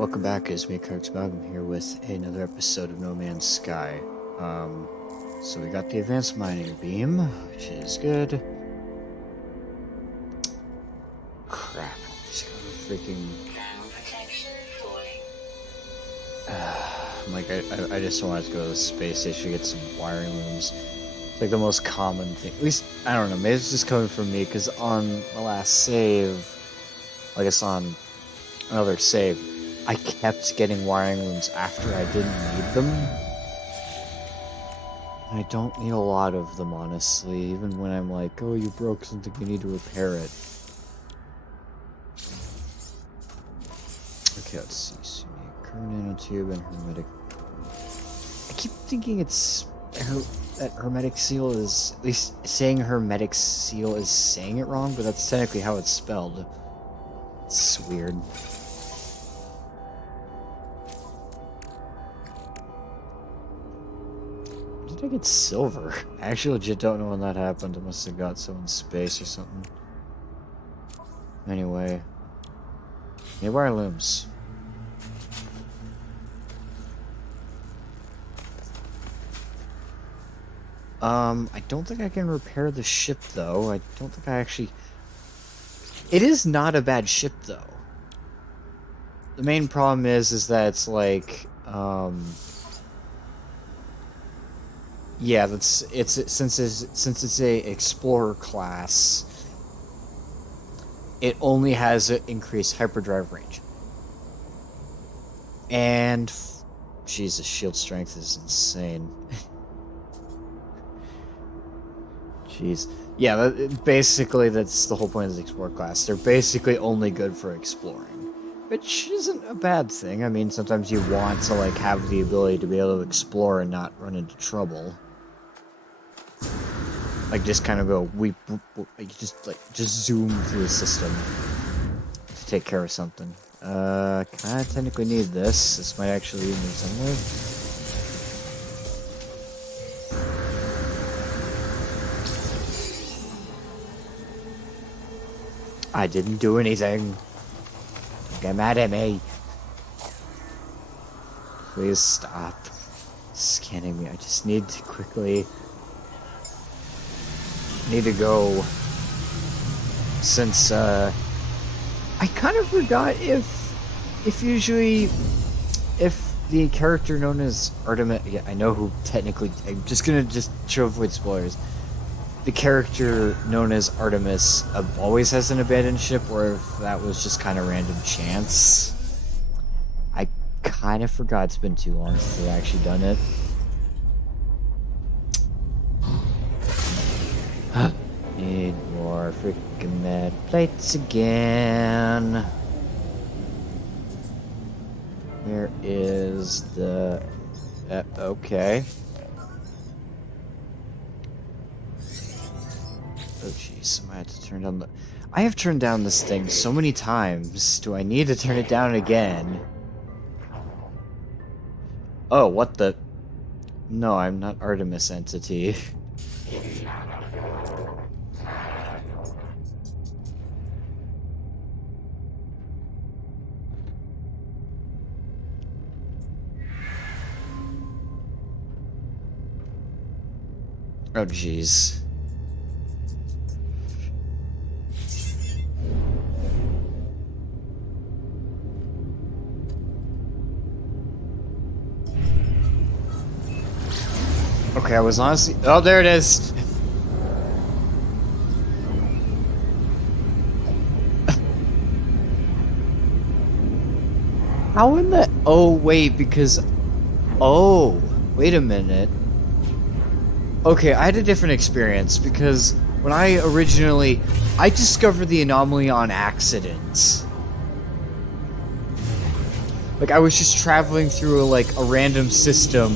Welcome back, it's me, Kirksbog. I'm here with another episode of No Man's Sky. So we got the advanced mining beam, which is good. Crap, just got a freaking... I'm like, I just wanted to go to the space station to get some wiring looms. It's like the most common thing. At least, I don't know, maybe it's just coming from me, because on the last save, I guess on another save, I kept getting wiring looms after I didn't need them. I don't need a lot of them, honestly, even when I'm like, oh, you broke something, you need to repair it. Okay, let's see. So we need current nanotube and hermetic. I keep thinking it's that hermetic seal is, at least saying hermetic seal is saying it wrong, but that's technically how it's spelled. It's weird. Did I get silver? I actually legit don't know when that happened. I must have got some in space or something. Anyway. Need wire looms. I don't think I can repair the ship, though. I don't think I actually... It is not a bad ship, though. The main problem is that it's like, yeah, since it's a explorer class, it only has an increased hyperdrive range. And Jesus, shield strength is insane. Jeez. Yeah, basically that's the whole point of the explorer class. They're basically only good for exploring, which isn't a bad thing. I mean, sometimes you want to like have the ability to be able to explore and not run into trouble. Like just kind of go just zoom through the system to take care of something. Can I technically need this? This might actually lead me somewhere. I didn't do anything. Get mad at me. Please stop scanning me. I just need to quickly... need to go. Since, I kind of forgot if usually... if the character known as Artemis... Yeah, I know who technically... I'm just gonna to avoid spoilers. The character known as Artemis always has an abandoned ship, or if that was just kind of random chance. I kind of forgot. It's been too long since I've actually done it. Need more freaking med plates again. Where is the... okay. Oh jeez, I might have to turn down the... I have turned down this thing so many times. Do I need to turn it down again? Oh, what the... No, I'm not Artemis Entity. Oh jeez. Okay, I was honestly... Oh, there it is! How in the... Oh, wait, because... Oh, wait a minute. Okay, I had a different experience, because when I originally... I discovered the anomaly on accident. Like, I was just traveling through, like, a random system...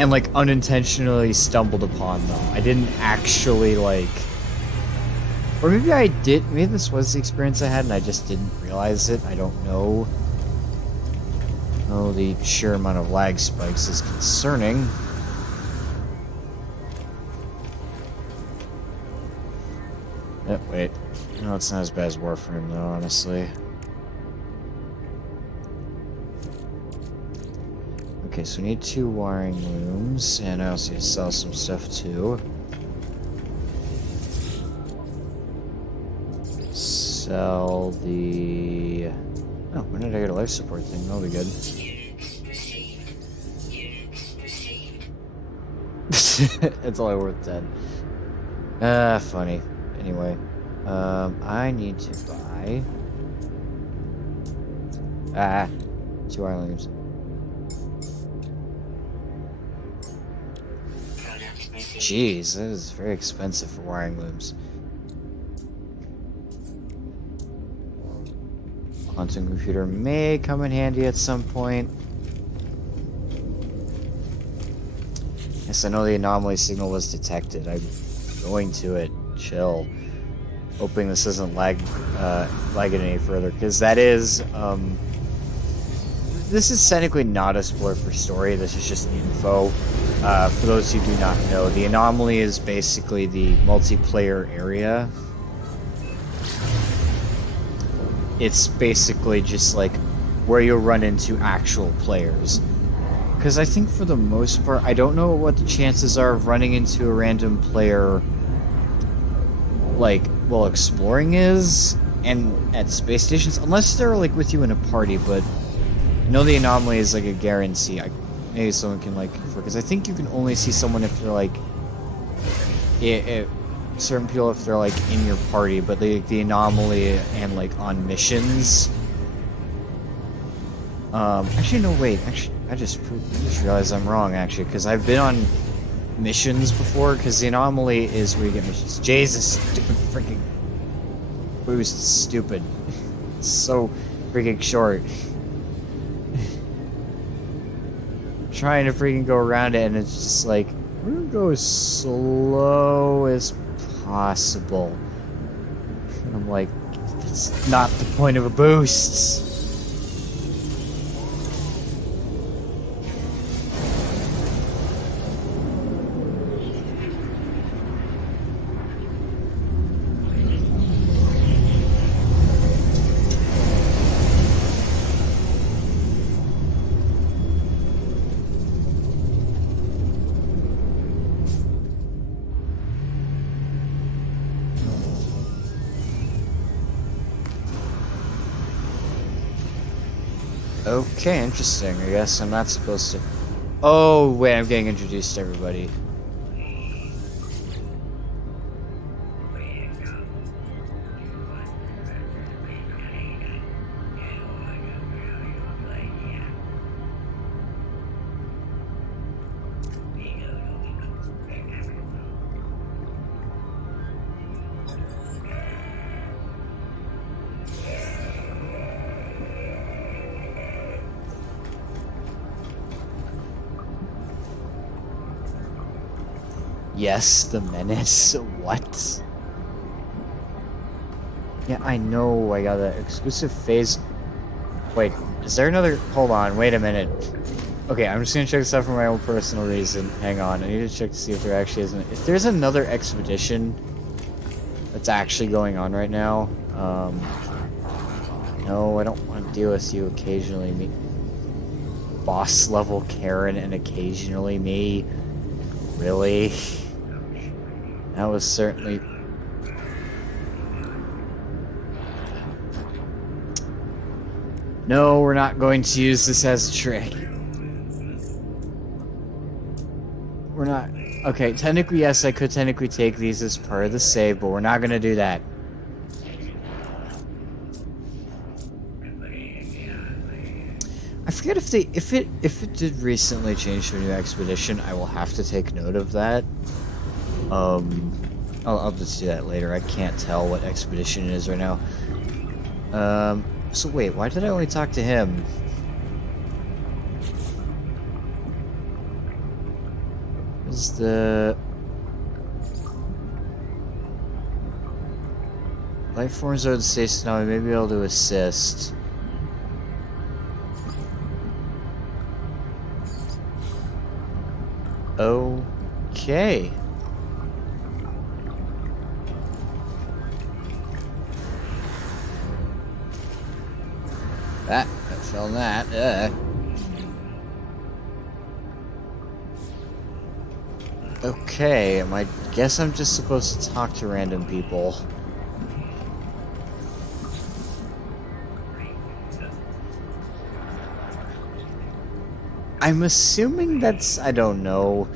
and, like, unintentionally stumbled upon them. I didn't actually, like... Or maybe I did. Maybe this was the experience I had and I just didn't realize it. I don't know. Oh, the sheer amount of lag spikes is concerning. Wait. No, it's not as bad as Warframe, though, honestly. Okay, so we need 2 wiring looms, and I also need to sell some stuff too. Sell the... Oh, when did I get a life support thing? That'll be good. It's only worth 10. Funny. Anyway, I need to buy... 2 wiring looms. Jeez, that is very expensive for wiring looms. Quantum computer may come in handy at some point. Yes, I know the anomaly signal was detected. I'm going to it. Chill. Hoping this doesn't lag it any further, because that is this is technically not a spoiler for story. This is just info. For those who do not know, the anomaly is basically the multiplayer area. It's basically just like where you'll run into actual players. Because I think for the most part, I don't know what the chances are of running into a random player, like, while exploring is, and at space stations, unless they're like with you in a party, but I know the anomaly is like a guarantee. Maybe someone can like confirm, because I think you can only see someone if they're like certain people if they're like in your party, but the anomaly and like on missions. Actually no, wait. Actually, I just realized I'm wrong. Actually, because I've been on missions before. Because the anomaly is where you get missions. Jesus, stupid freaking boost, stupid. It's so freaking short. Trying to freaking go around it, and it's just like, we're gonna go as slow as possible. And I'm like, that's not the point of a boost. Okay, interesting. I guess I'm not supposed to... Oh, wait, I'm getting introduced to everybody. Yes, the Menace. What? Yeah, I know I got an exclusive phase. Wait, is there another... Hold on, wait a minute. Okay, I'm just gonna check this out for my own personal reason. Hang on, I need to check to see if there actually is if there's another expedition that's actually going on right now. No, I don't want to deal with you occasionally. Me. Boss level Karen and occasionally me. Really? That was certainly... No, we're not going to use this as a trick. We're not... Okay, technically, yes, I could technically take these as part of the save, but we're not going to do that. I forget if it did recently change to a new expedition. I will have to take note of that. I'll just do that later. I can't tell what expedition it is right now. So wait, why did I only talk to him? Is the life forms are the station now? I may be able to assist. Okay. I fell in that. Okay, I guess I'm just supposed to talk to random people. I'm assuming that's, I don't know.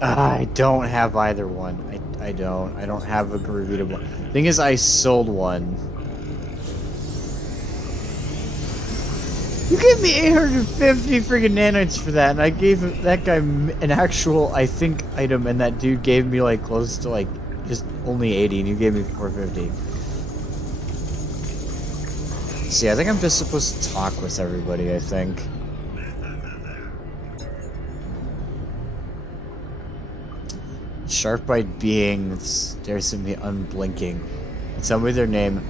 I don't have either one. I don't. I don't have a readable. Thing is, I sold one. You gave me 850 friggin' nanites for that, and I gave that guy an actual, I think, item, and that dude gave me, like, close to, like, just only 80, and you gave me 450. See, I think I'm just supposed to talk with everybody, I think. Sharp-eyed beings dare to be unblinking. Tell me their name,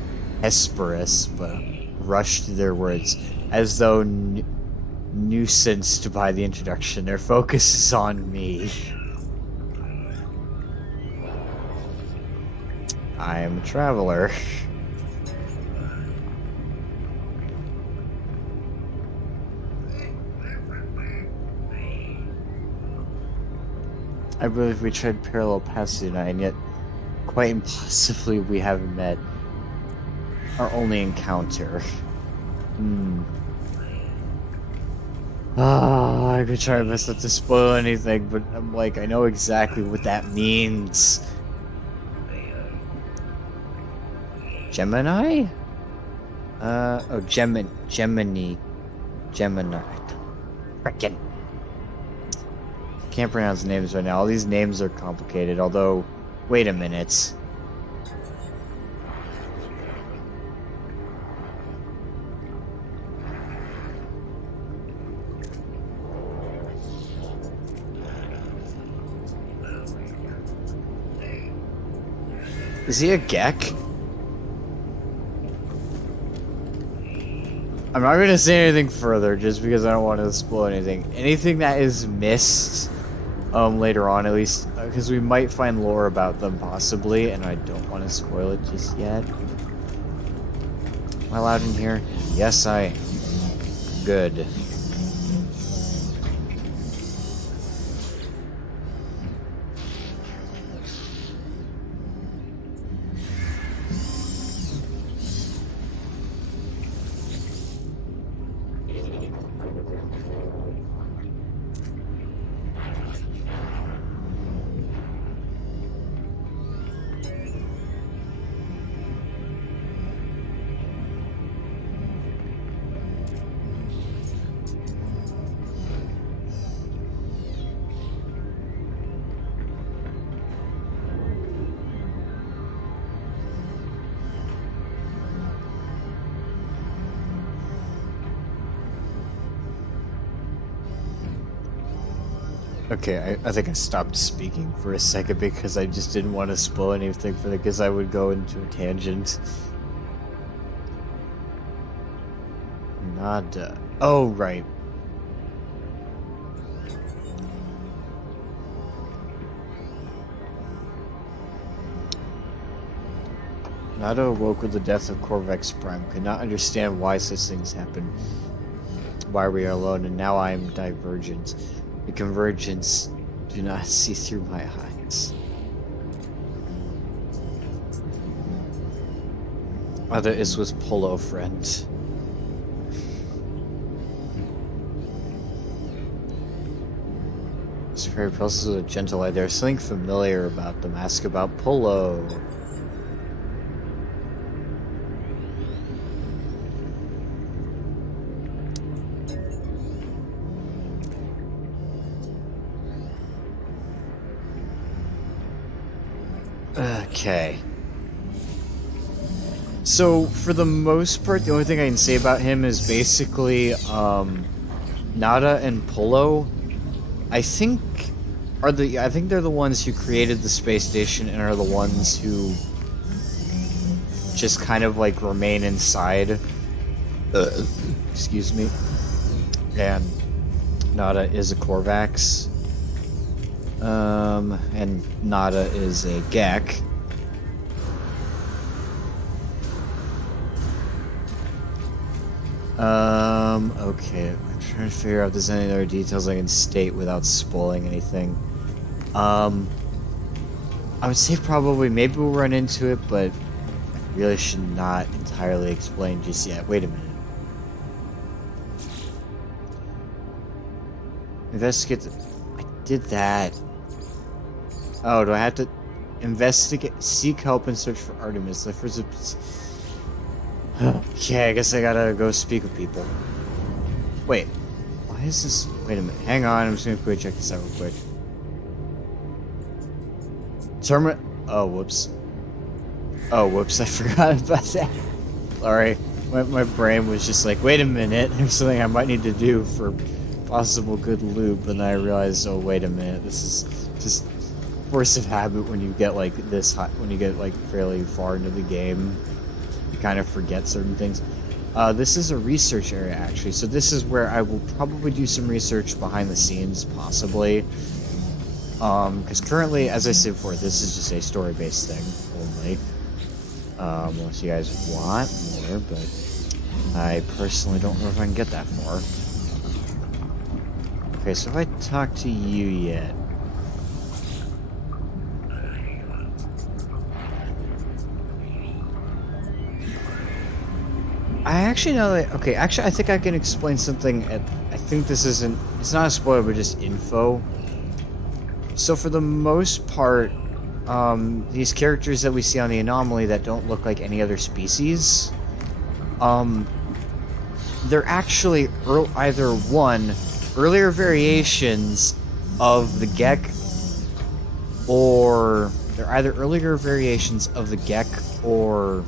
Hesperus, but rush to their words, as though nuisanced by the introduction. Their focus is on me. I am a traveler. I believe we tread parallel paths tonight, and yet, quite impossibly, we haven't met. Our only encounter. I could try my best not to spoil anything, but I'm like, I know exactly what that means. Gemini? Oh, Gemini. Frickin'. Can't pronounce names right now. All these names are complicated, although, wait a minute. Is he a Gek? I'm not going to say anything further just because I don't want to spoil anything. Anything that is missed later on, at least, because we might find lore about them possibly, and I don't want to spoil it just yet. Am I allowed in here? Yes, I am. Good. Okay, I think I stopped speaking for a second because I just didn't want to spoil anything for it because I would go into a tangent. Nada. Oh, right. Nada awoke with the death of Corvex Prime, could not understand why such things happen, why we are alone, and now I am divergent. The convergence do not see through my eyes. Other is with Polo friend. This fairy pulse is a gentle eye. There's something familiar about them. Ask about Polo. Okay. So, for the most part, the only thing I can say about him is basically, Nada and Polo, I think they're the ones who created the space station and are the ones who just kind of, like, remain inside. Excuse me. And Nada is a Corvax. And Nada is a Gek. Okay. I'm trying to figure out if there's any other details I can state without spoiling anything. I would say probably maybe we'll run into it, but I really should not entirely explain just yet. Wait a minute. Investigate the... I did that. Oh, do I have to investigate, seek help and search for Artemis? Okay, I guess I gotta go speak with people. Wait, why is this? Wait a minute, hang on, I'm just gonna quickly check this out real quick. Oh, whoops. Oh, whoops, I forgot about that. Sorry, my brain was just like, wait a minute, there's something I might need to do for possible good loot, and then I realized, oh, wait a minute, this is just force of habit when you get like this high, when you get like fairly far into the game. You kind of forget certain things. This is a research area, actually, so this is where I will probably do some research behind the scenes, possibly. Because currently, as I said before, this is just a story-based thing, only. Unless you guys want more, but I personally don't know if I can get that far. Okay, so have I talked to you yet? I actually know that... Okay, actually, I think I can explain something at... I think this isn't... It's not a spoiler, but just info. So for the most part, these characters that we see on the Anomaly that don't look like any other species, they're actually either, one, earlier variations of the Gek, or... They're either earlier variations of the Gek, or...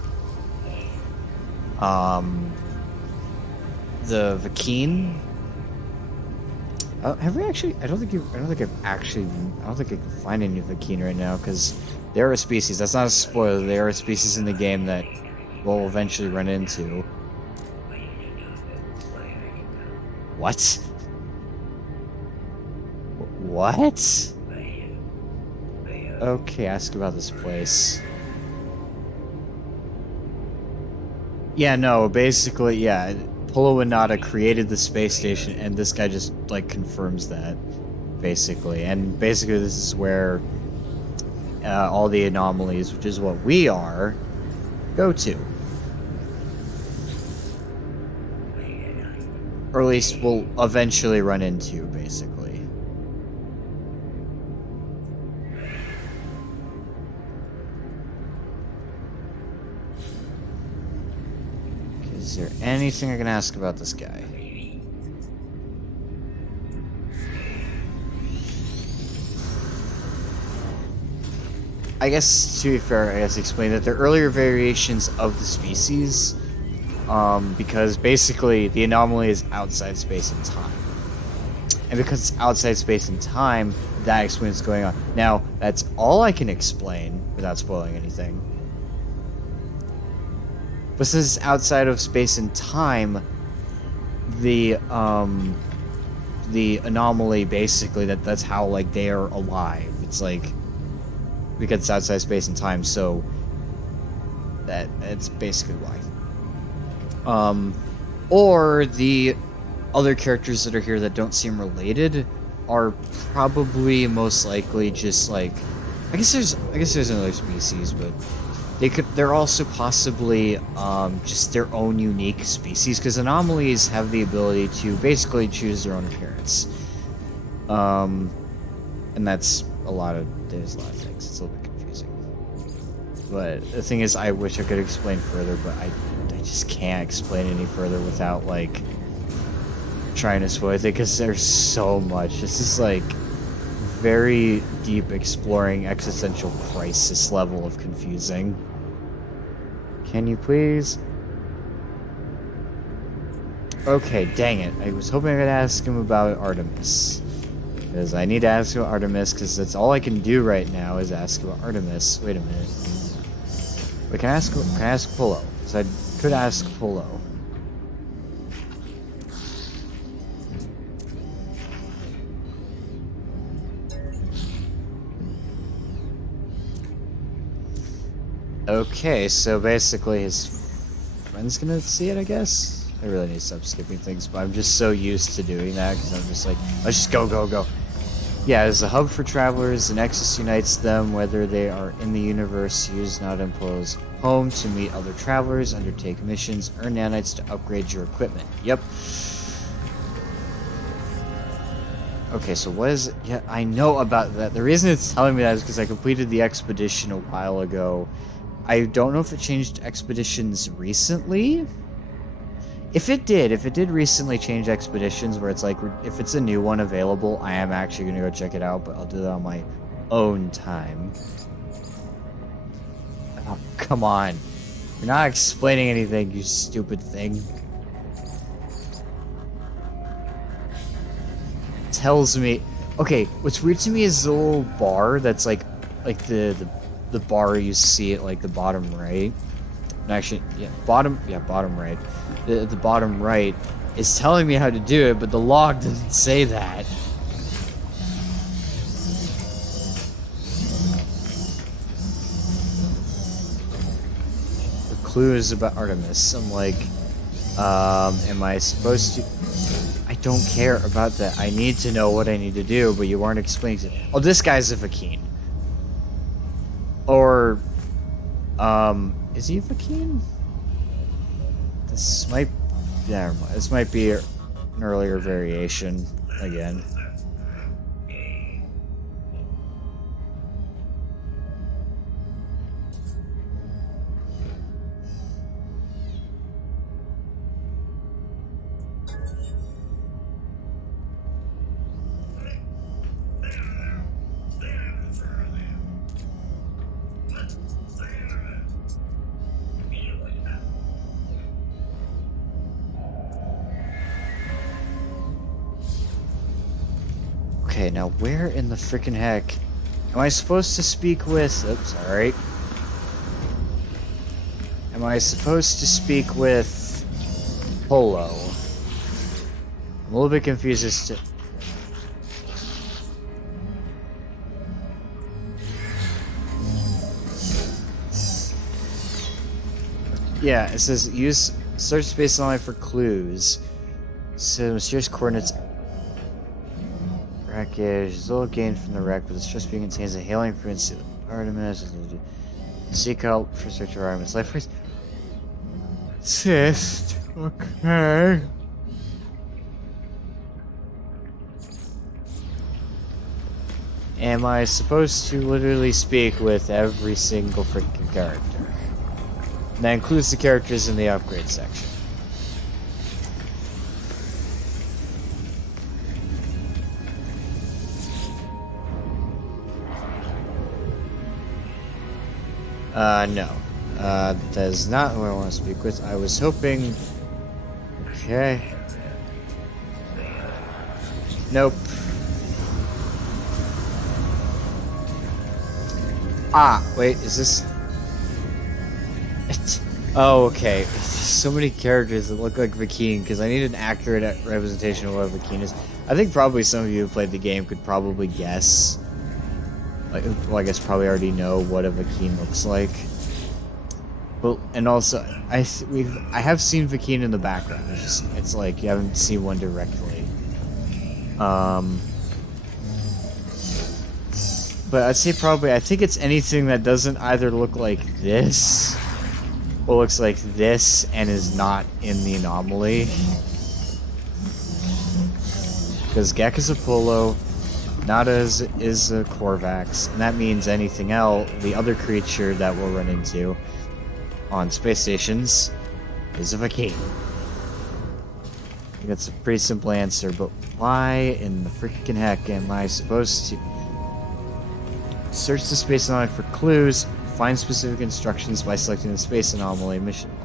the Vakeen. Have we actually? I don't think I can find any Vakeen right now because they're a species. That's not a spoiler. They are a species in the game that we'll eventually run into. What? What? Okay, ask about this place. Yeah, no, basically, yeah, Polo Inada created the space station, and this guy just, like, confirms that, basically. And basically this is where all the anomalies, which is what we are, go to. Or at least we'll eventually run into, basically. Is there anything I can ask about this guy? I guess, to be fair, I guess explain that they're earlier variations of the species, because basically the anomaly is outside space and time. And because it's outside space and time, that explains what's going on. Now, that's all I can explain without spoiling anything. But since it's outside of space and time, the anomaly, basically, that's how, like, they are alive. It's like, because it's outside space and time, so that's basically why. Or the other characters that are here that don't seem related are probably most likely just like, I guess there's another species, but they're also possibly just their own unique species, because anomalies have the ability to basically choose their own appearance. And that's there's a lot of things. It's a little bit confusing. But the thing is, I wish I could explain further, but I just can't explain any further without, like, trying to spoil it, because there's so much. This is, like, very deep exploring existential crisis level of confusing. Can you please? Okay, dang it. I was hoping I could ask him about Artemis. Because I need to ask about Artemis, because that's all I can do right now is ask about Artemis. Wait a minute. Wait, can I ask Polo? Because I could ask Polo. Okay, so basically his friend's gonna see it, I guess? I really need to stop skipping things, but I'm just so used to doing that because I'm just like, let's just go, go, go. Yeah, as a hub for travelers, the Nexus unites them whether they are in the universe, use not impose home to meet other travelers, undertake missions, earn nanites to upgrade your equipment. Yep. Okay, so what is it? Yeah, I know about that. The reason it's telling me that is because I completed the expedition a while ago. I don't know if it changed expeditions recently. If it did recently change expeditions where it's like, if it's a new one available, I am actually going to go check it out, but I'll do that on my own time. Oh, come on. You're not explaining anything, you stupid thing. Tells me... Okay, what's weird to me is the little bar that's like the bar you see at like the bottom right. Actually, bottom right. The bottom right is telling me how to do it, but the log doesn't say that. The clue is about Artemis. I'm like, am I supposed to... I don't care about that. I need to know what I need to do, but you aren't explaining it. Oh, this guy's a Vakeen. Or, is he a Vakeen? This might be an earlier variation again. Okay, now where in the freaking heck am I supposed to speak with... Oops, sorry. Am I supposed to speak with Polo? I'm a little bit confused as to... Yeah, it says use search space online for clues. So mysterious coordinates... Wreckage. Zol gained from the wreck, but the stress being contains a hailing frequency of Artemis. Seek help for search of Artemis. Life race. Assist. Okay. Am I supposed to literally speak with every single freaking character? And that includes the characters in the upgrade section. No. That is not who I want to speak with. I was hoping... Okay. Nope. Ah, wait, is this... Oh, okay. So many characters that look like Vakeen, because I need an accurate representation of what Vakeen is. I think probably some of you who played the game could probably guess. Like, well, I guess probably already know what a Vakeen looks like. But, and also, I have seen Vakeen in the background. It's like you haven't seen one directly. But I'd say probably, I think it's anything that doesn't either look like this, or looks like this and is not in the anomaly. Because Gek is a Polo, Nada is a Korvax, and that means anything else, the other creature that we'll run into on space stations is a Vakeen. I think that's a pretty simple answer, but why in the freaking heck am I supposed to search the space anomaly for clues, find specific instructions by selecting the space anomaly mission log?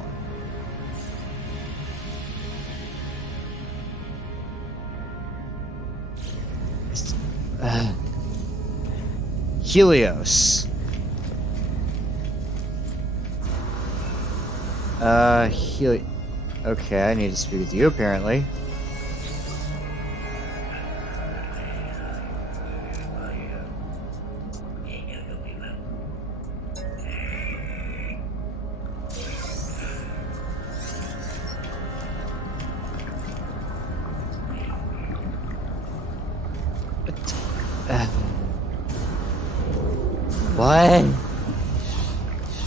Helios. Okay, I need to speak with you, apparently. What?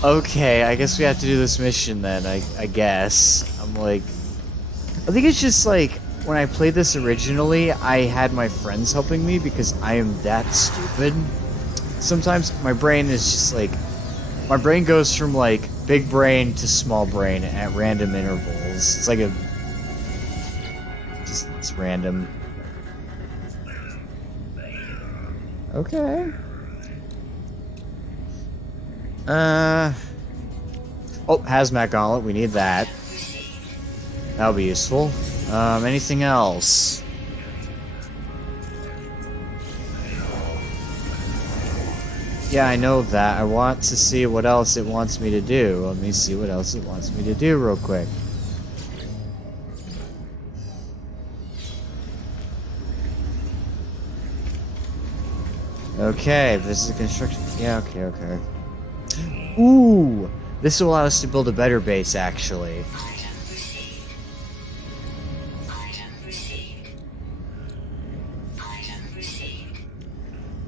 Okay, I guess we have to do this mission then, I guess. I'm like... I think it's just like, when I played this originally, I had my friends helping me because I am that stupid. Sometimes my brain is just like... My brain goes from like, big brain to small brain at random intervals. It's like a... Just, it's random. Okay. Oh, hazmat gauntlet, we need that. That'll be useful. Anything else? Yeah, I know that. I want to see what else it wants me to do. Let me see what else it wants me to do real quick. Okay, this is a construction... Yeah, okay. Ooh! This will allow us to build a better base, actually.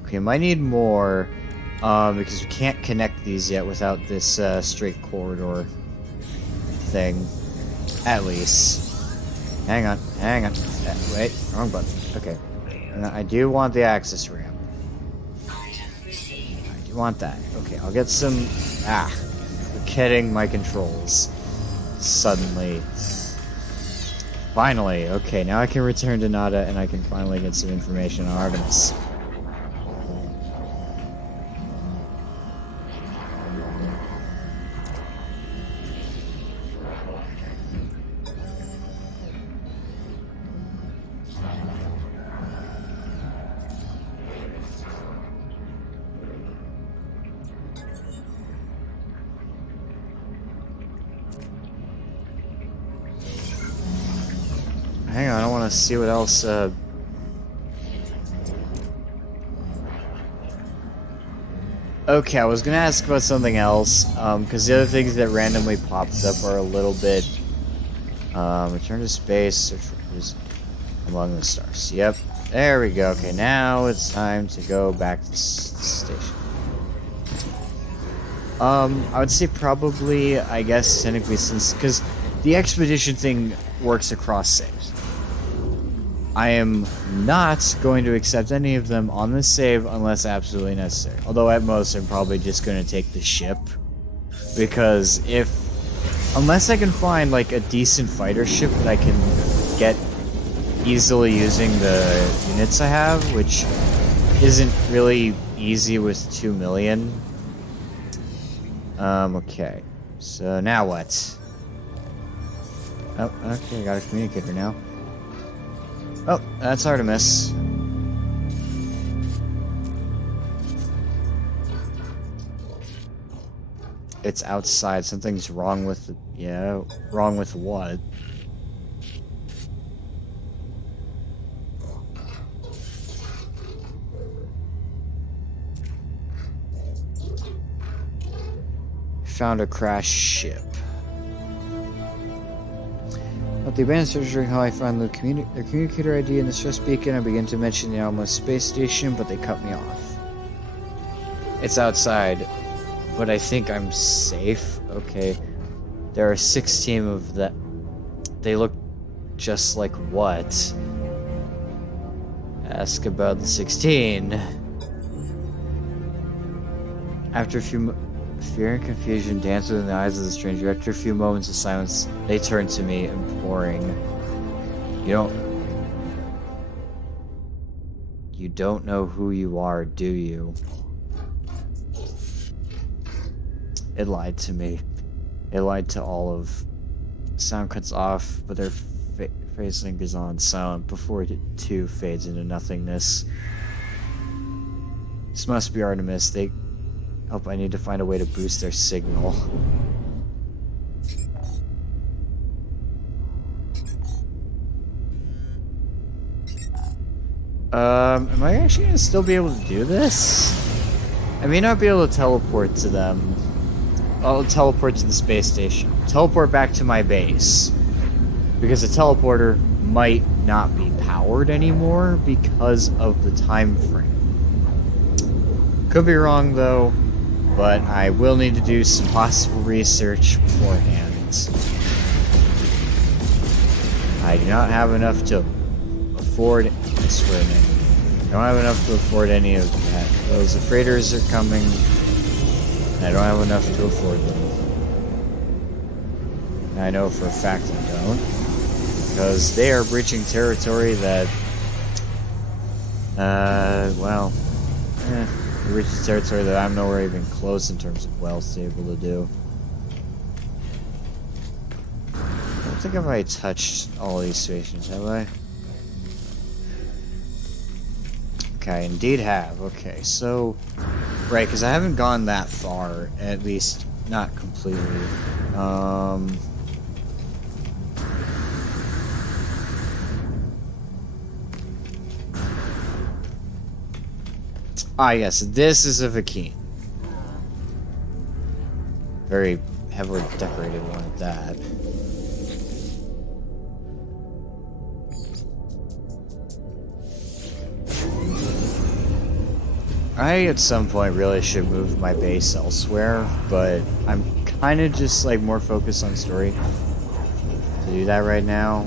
Okay, might need more, because we can't connect these yet without this, straight corridor thing. At least. Hang on. Wait, wrong button. Okay. And I do want the access ramp. I do want that. Okay, I'll get some... forgetting my controls. Suddenly. Finally. Okay, now I can return to Nada and I can finally get some information on Artemis. Hang on, I want to see what else, Okay, I was gonna ask about something else, because the other things that randomly popped up are a little bit... return to space, search for clues among the stars. Yep, there we go. Okay, now it's time to go back to the station. I would say probably, I guess, technically, since... Because the expedition thing works across saves. I am not going to accept any of them on this save unless absolutely necessary. Although at most I'm probably just going to take the ship. Because unless I can find like a decent fighter ship that I can get easily using the units I have, which isn't really easy with 2 million. Okay. So now what? Oh, okay, I got a communicator now. Oh, that's Artemis. It's outside. Something's wrong with the... Yeah, wrong with what? Found a crashed ship. At the abandoned search during how I found the communicator ID in the stress beacon, I began to mention the Alamos space station, but they cut me off. It's outside, but I think I'm safe. Okay. There are 16 of that. They look just like what? Ask about the 16. After a few fear and confusion danced within the eyes of the stranger. After a few moments of silence, they turned to me, imploring, You don't know who you are, do you? It lied to me. It lied to all of... Sound cuts off, but their face lingers on silent before it too fades into nothingness. This must be Artemis. I need to find a way to boost their signal. Am I actually gonna still be able to do this? I may not be able to teleport to them. I'll teleport to the space station. Teleport back to my base. Because the teleporter might not be powered anymore because of the time frame. Could be wrong though. but I will need to do some possible research beforehand. I do not have enough to afford. I swear, man, I don't have enough to afford any of that. Those freighters are coming, and I don't have enough to afford them. And I know for a fact I don't, because they are breaching territory that, well, breaching territory that I'm nowhere even close in terms of wealth able to do. I don't think I've touched all these stations, have I? Okay, I indeed have. Okay, so, right, because I haven't gone that far, at least not completely. Ah, yes, this is a Vy'keen. Very heavily decorated one at that. I, at some point, really should move my base elsewhere, but I'm kind of just, like, more focused on story to do that right now.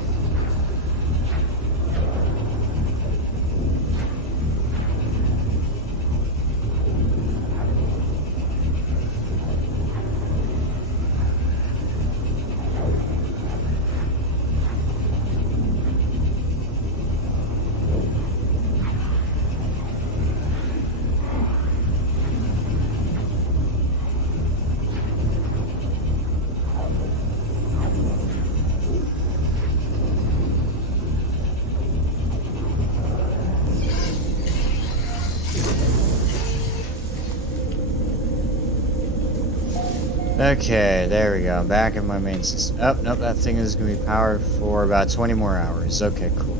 Okay, there we go. I'm back in my main system. Oh, nope, that thing is going to be powered for about 20 more hours. Okay, cool.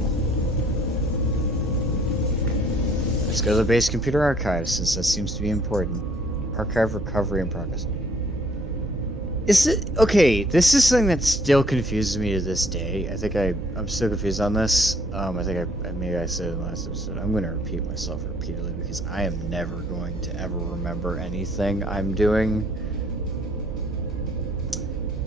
Let's go to the base computer archive, since that seems to be important. Archive recovery in progress. Is it... Okay, this is something that still confuses me to this day. I think I'm still confused on this. I think maybe I said it in the last episode. I'm going to repeat myself repeatedly, because I am never going to ever remember anything I'm doing.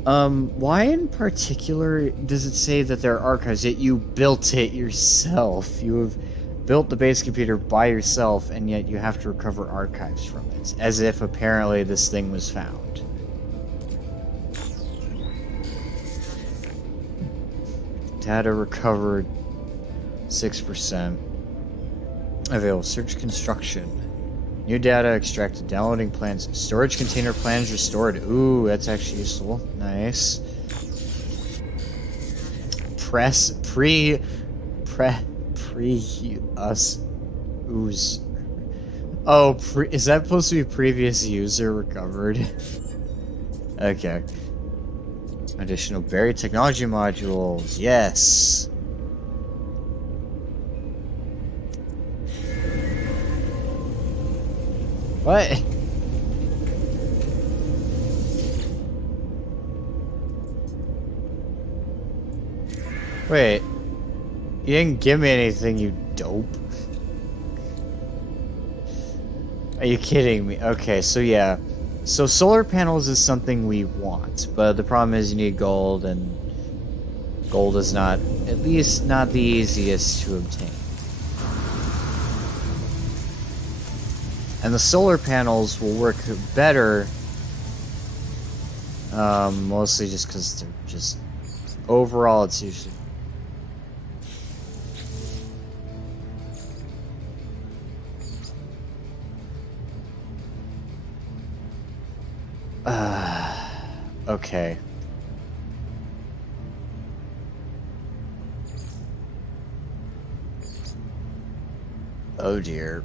Why in particular does it say that there are archives, yet you built it yourself? You have built the base computer by yourself, and yet you have to recover archives from it, as if apparently this thing was found. Data recovered 6%. Available. Search construction. New data extracted. Downloading plans. Storage container plans restored. Ooh, that's actually useful. Nice. Ooze. Oh, is that supposed to be previous user recovered? Okay. Additional buried technology modules. Yes. What? Wait. You didn't give me anything, you dope. Are you kidding me? Okay, so yeah. So solar panels is something we want, but the problem is you need gold, and gold is not, at least not the easiest to obtain. And the solar panels will work better, mostly just because they're just, overall it's usually... okay. Oh dear.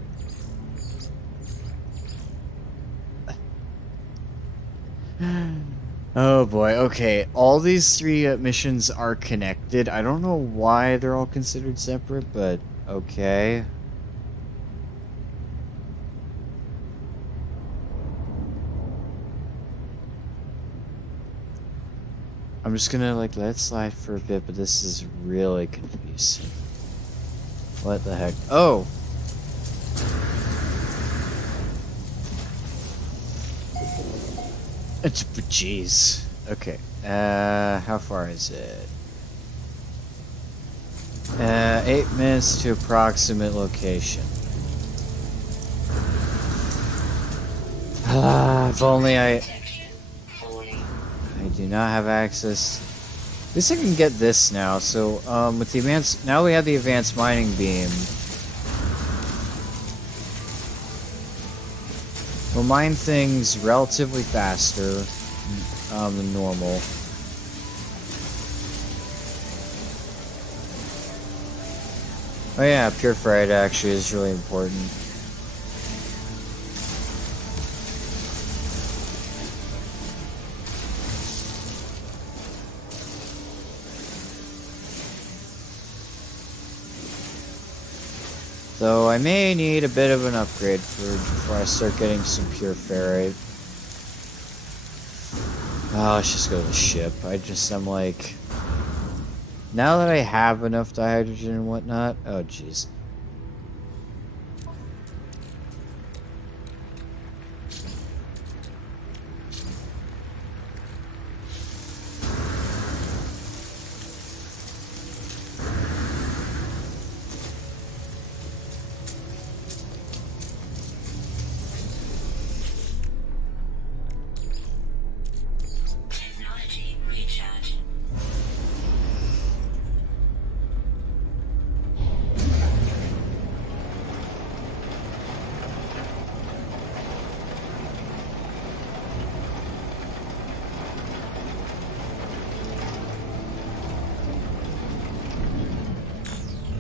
Oh boy, okay. All these three missions are connected. I don't know why they're all considered separate, but okay. I'm just gonna like let it slide for a bit, but this is really confusing. What the heck? Oh! Jeez. Okay. How far is it? 8 minutes to approximate location. If only I do not have access. At least I can get this now. So, with the advanced, now we have the advanced mining beam. We'll mine things relatively faster than normal. Oh yeah, pure ferrite actually is really important. So I may need a bit of an upgrade before I start getting some pure ferrite. Oh, let's just go to the ship. I'm like... Now that I have enough dihydrogen and whatnot... Oh, jeez.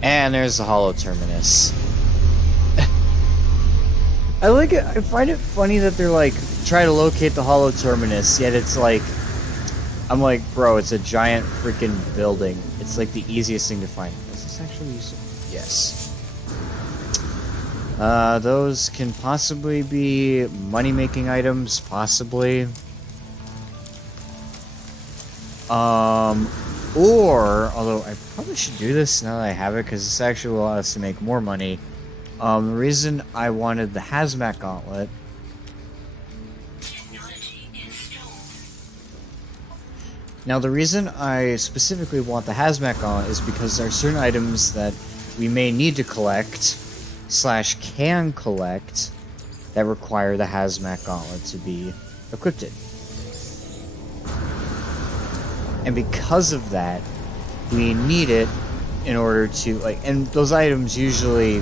And there's the hollow terminus. I like it. I find it funny that they're like, try to locate the hollow terminus, yet it's like, I'm like, bro, it's a giant freaking building. It's like the easiest thing to find. Is this actually useful? Yes. Those can possibly be money-making items, possibly. Or, although I probably should do this now that I have it, because this actually will allow us to make more money. The reason I wanted the hazmat gauntlet... Now, the reason I specifically want the hazmat gauntlet is because there are certain items that we may need to collect, / can collect, that require the hazmat gauntlet to be equipped. And because of that, we need it in order to, like, and those items usually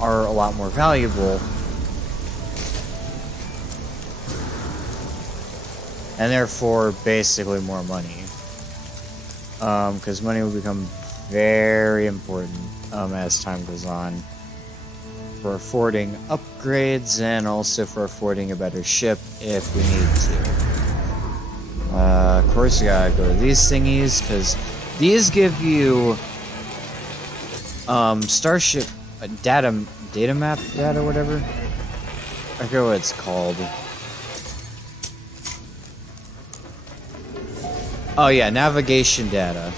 are a lot more valuable. And therefore, basically more money. Because money will become very important as time goes on. For affording upgrades and also for affording a better ship if we need to. Of course, you gotta go to these thingies, because these give you Starship data map data, whatever. I forget what it's called. Oh yeah, navigation data.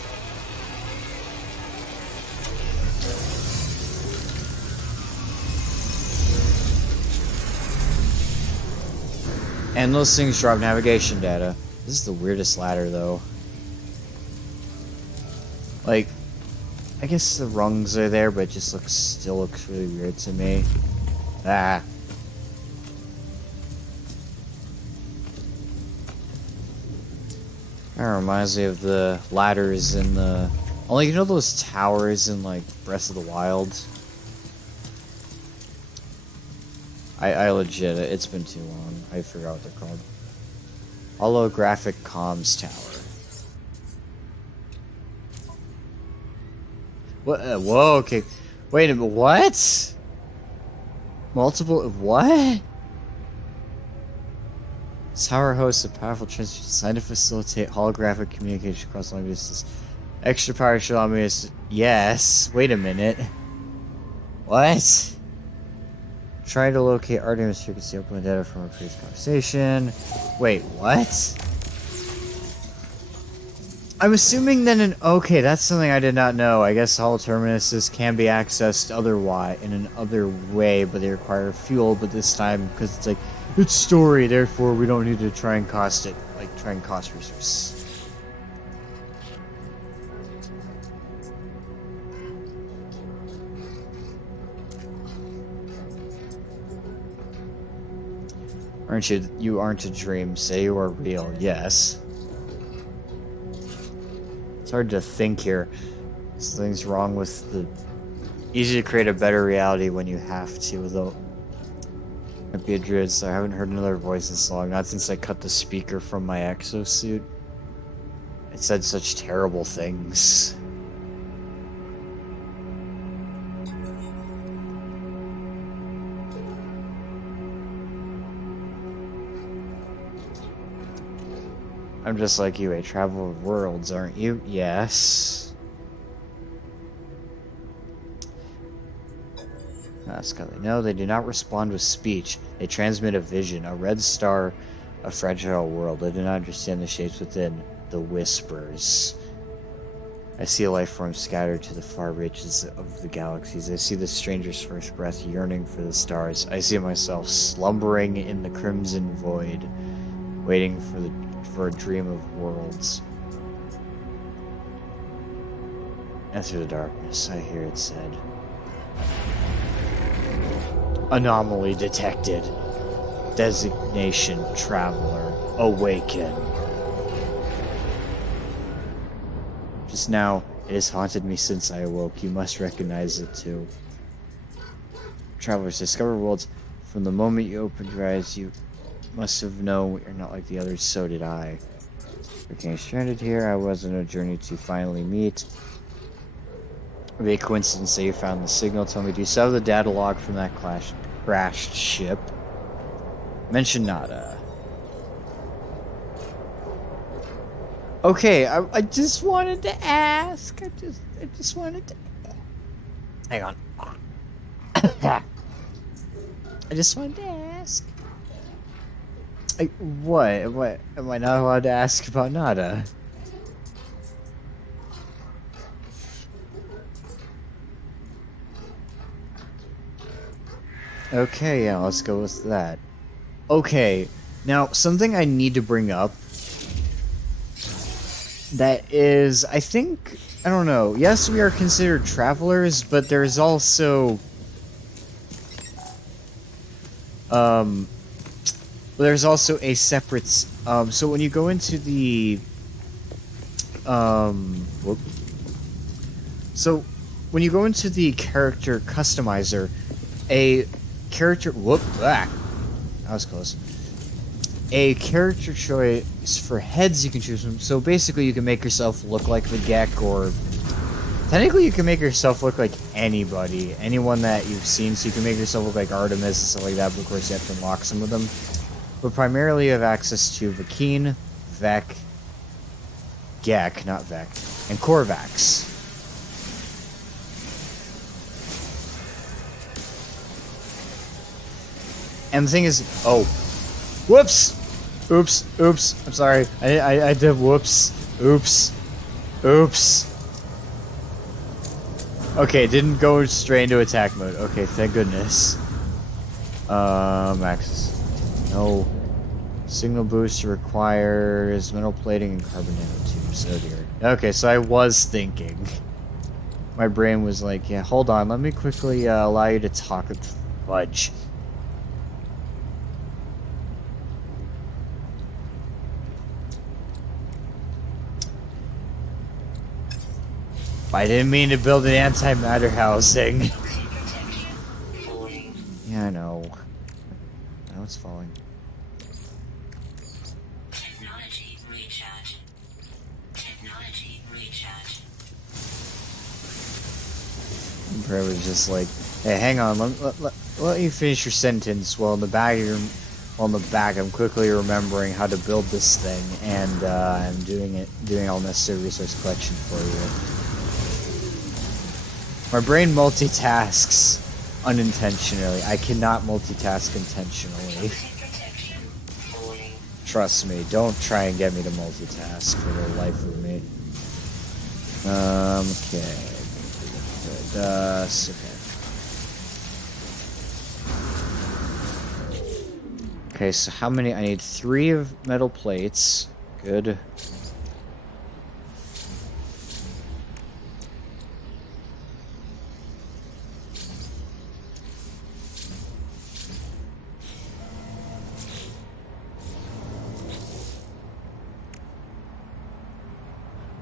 And those things drop navigation data. This is the weirdest ladder, though. Like, I guess the rungs are there, but it just still looks really weird to me. Ah. That reminds me of the ladders in the... Oh, like, you know those towers in, like, Breath of the Wild? I legit, it's been too long. I forgot what they're called. Holographic comms tower. What? Whoa, okay. Wait a minute, what? Multiple, what? This tower hosts a powerful transmission designed to facilitate holographic communication across long distances. Extra power should allow me to... Yes. Wait a minute. What? Try to locate Artemis frequency, open data from a previous conversation. Wait, what? I'm assuming then okay, that's something I did not know. I guess hollow terminuses can be accessed in an other way, but they require fuel, but this time, because it's like, It's story, therefore we don't need to try and cost it, like try and cost resources. Aren't you? You aren't a dream. Say you are real. Yes. It's hard to think here. Something's wrong with the... Easy to create a better reality when you have to, though. Might be a druid, so I haven't heard another voice in so long. Not since I cut the speaker from my exosuit. It said such terrible things. I'm just like you, a traveler of worlds, aren't you? Yes. Scully. No, they do not respond with speech. They transmit a vision, a red star, a fragile world. They do not understand the shapes within, the whispers. I see a life form scattered to the far reaches of the galaxies. I see the stranger's first breath yearning for the stars. I see myself slumbering in the crimson void, waiting for a dream of worlds. And through the darkness, I hear it said. Anomaly detected. Designation traveler. Awaken. Just now, it has haunted me since I awoke. You must recognize it too. Travelers discover worlds. From the moment you opened your eyes, you must have known you're not like the others, so did I. Became stranded here, I was on a journey to finally meet. It would be a coincidence that you found the signal. Tell me, do you still have the data log from that crashed ship? Mention nada. Okay, I just wanted to ask. I just wanted to... Hang on. I just wanted to ask. What? Am I not allowed to ask about nada? Okay, yeah, let's go with that. Okay, now, something I need to bring up that is, I think, I don't know, yes, we are considered travelers, but there's also, there's also a separate, so when you go into the, so when you go into the character customizer, a character, that was close. A character choice for heads you can choose from. So basically, you can make yourself look like the Gek, or technically, you can make yourself look like anybody, anyone that you've seen. So you can make yourself look like Artemis and stuff like that. But of course, you have to unlock some of them. But primarily, you have access to Vakeen, Vek, Gek, not Vek, and Korvax. And the thing is, oh, whoops. Oops, I'm sorry. I did whoops. Oops. Okay, didn't go straight into attack mode. Okay, thank goodness. Access. No. Signal boost requires metal plating and carbon nanotubes. Oh dear. Okay, so I was thinking. My brain was like, yeah, hold on, let me quickly allow you to talk with Fudge. I didn't mean to build an antimatter housing. Yeah, I know. I know it's falling. Technology recharge. Technology recharge. I'm probably just like, hey, hang on, let you finish your sentence while in the back I'm quickly remembering how to build this thing, and I'm doing all necessary resource collection for you. My brain multitasks unintentionally. I cannot multitask intentionally. Trust me, don't try and get me to multitask for the life of me. Okay. Okay. Okay, so how many? I need 3 of metal plates. Good.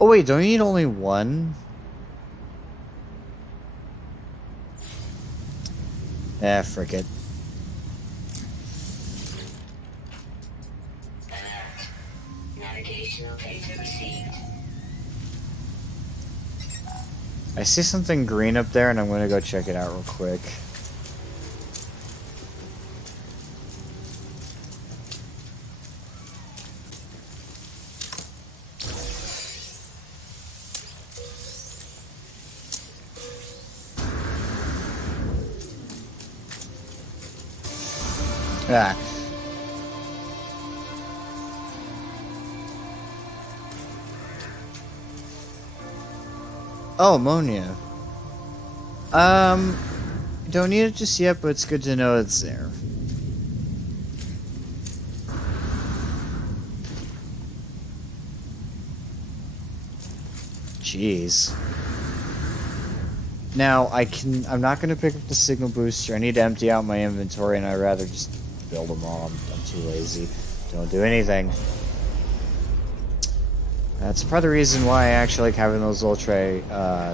Oh wait, don't you need only 1? Ah, frick it. Alert. Navigational data received. I see something green up there, and I'm gonna go check it out real quick. Ah. Oh, ammonia. Don't need it just yet, but it's good to know it's there. Jeez. Now, I'm not gonna pick up the signal booster. I need to empty out my inventory, and I'd rather just build them all. I'm too lazy. Don't do anything. That's part of the reason why I actually like having those little the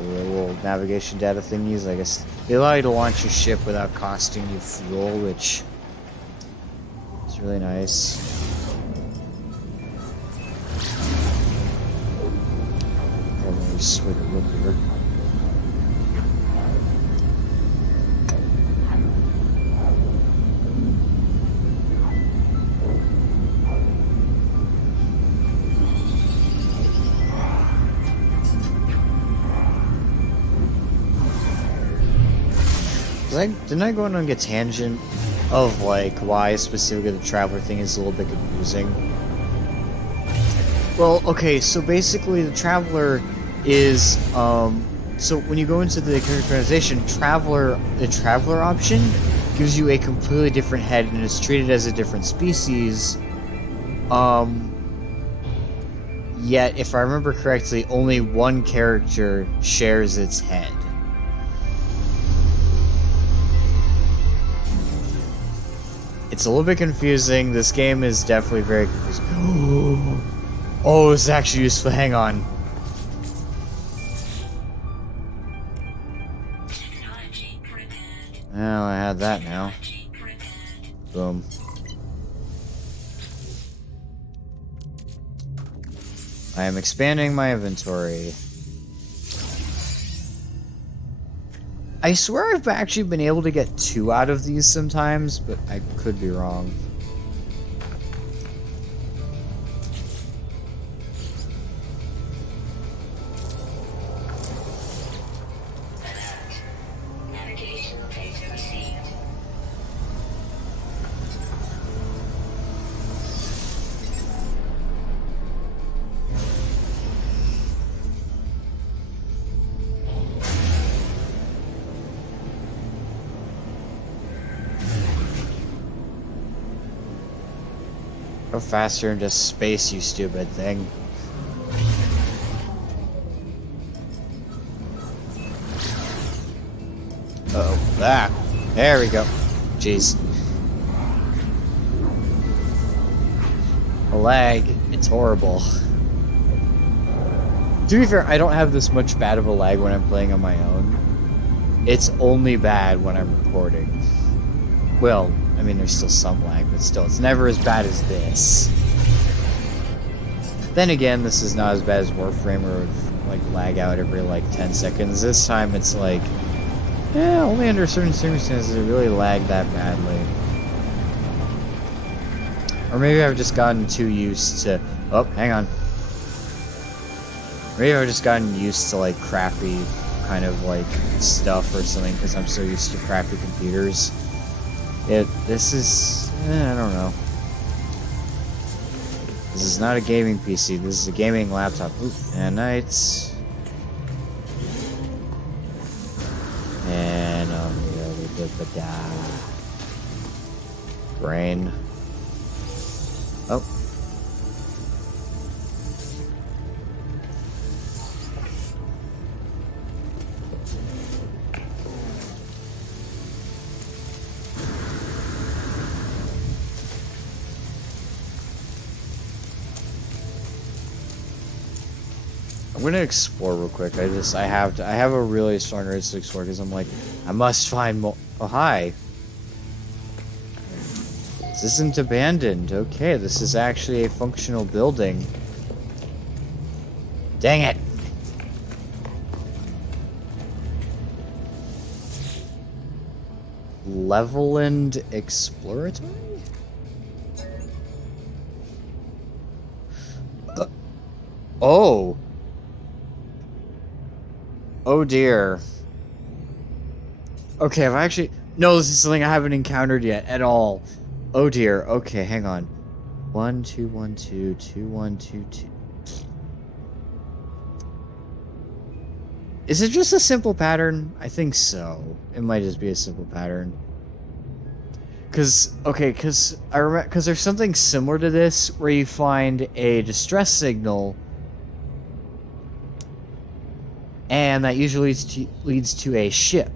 little navigation data thingies. I guess they allow you to launch your ship without costing you fuel, which is really nice. Probably swig a little beer. Didn't I go on a tangent of like why specifically the traveler thing is a little bit confusing? Well, okay, so basically the traveler is so when you go into the characterization, the traveler option gives you a completely different head and is treated as a different species. Yet if I remember correctly, only one character shares its head. It's a little bit confusing. This game is definitely very confusing. Oh, it's actually useful. Hang on. Technology prepared. Well, I had that now. Technology prepared. Boom. I am expanding my inventory. I swear I've actually been able to get 2 out of these sometimes, but I could be wrong. Alert. Navigational data received. Go faster into space, you stupid thing. Uh-oh. Ah! There we go. Jeez. The lag. It's horrible. To be fair, I don't have this much bad of a lag when I'm playing on my own. It's only bad when I'm recording. Well, I mean, there's still some lag, but still, it's never as bad as this. Then again, this is not as bad as Warframe, or like lag out every like 10 seconds. This time it's like, yeah, only under certain circumstances it really lagged that badly. Or maybe I've just gotten too used to. Oh, hang on. Maybe I've just gotten used to like crappy kind of like stuff or something because I'm so used to crappy computers. This is, I don't know. This is not a gaming PC, this is a gaming laptop. Oop, and nights. And, brain. Oh. I'm gonna explore real quick. I have a really strong urge to explore because I'm like, I must find more. Oh, hi. This isn't abandoned. Okay, this is actually a functional building. Dang it. Leveland Exploratory? Oh. Oh dear. Okay, I've actually... No, this is something I haven't encountered yet at all. Oh dear. Okay, hang on. 1 2 1 2 2 1 2 2. Is it just a simple pattern? I think so. It might just be a simple pattern. Cause I remember, cause there's something similar to this where you find a distress signal, and that usually leads to a ship.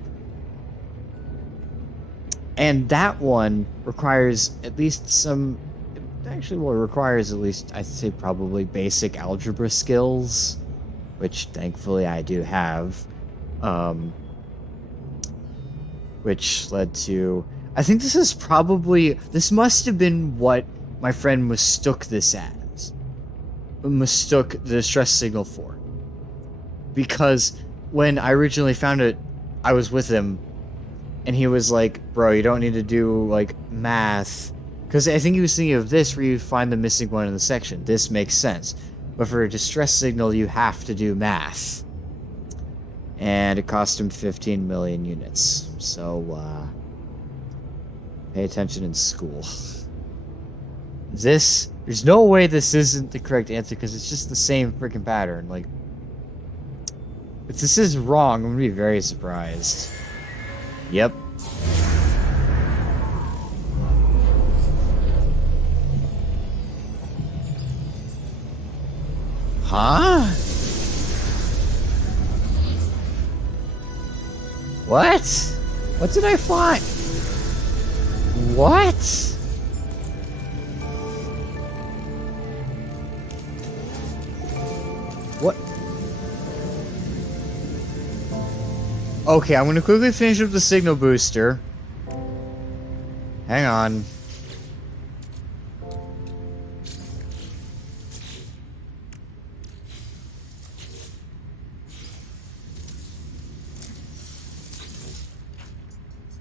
And that one requires at least some... Actually, well, it requires at least, I'd say, probably basic algebra skills, which thankfully I do have. Which led to... I think this is probably... This must have been what my friend mistook this as. Mistook the distress signal for. Because when I originally found it, I was with him, and he was like, bro, you don't need to do, like, math. Because I think he was thinking of this where you find the missing one in the section. This makes sense. But for a distress signal, you have to do math. And it cost him 15 million units. So, pay attention in school. There's no way this isn't the correct answer, because it's just the same freaking pattern. Like, if this is wrong, I'm gonna be very surprised. Yep. Huh? What? What did I find? What? What? Okay, I'm gonna quickly finish up the signal booster. Hang on.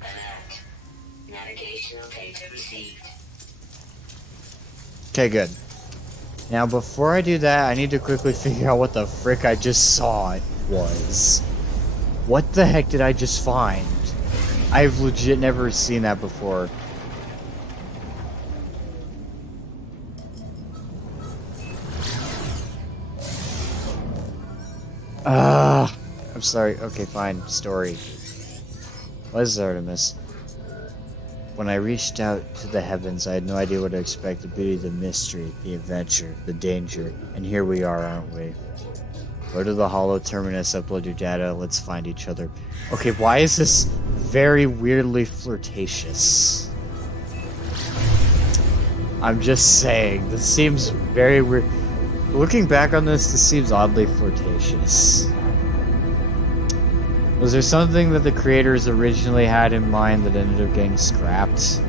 Alert. Navigational data received. Okay, good. Now, before I do that, I need to quickly figure out what the frick I just saw it was. What the heck did I just find? I've legit never seen that before. I'm sorry. Okay, fine. Story. What is Artemis? When I reached out to the heavens, I had no idea what to expect. The beauty, the mystery, the adventure, the danger. And here we are, aren't we? Go to the Hollow Terminus, upload your data, let's find each other. Okay, why is this very weirdly flirtatious? I'm just saying, this seems very weird. Looking back on this seems oddly flirtatious. Was there something that the creators originally had in mind that ended up getting scrapped?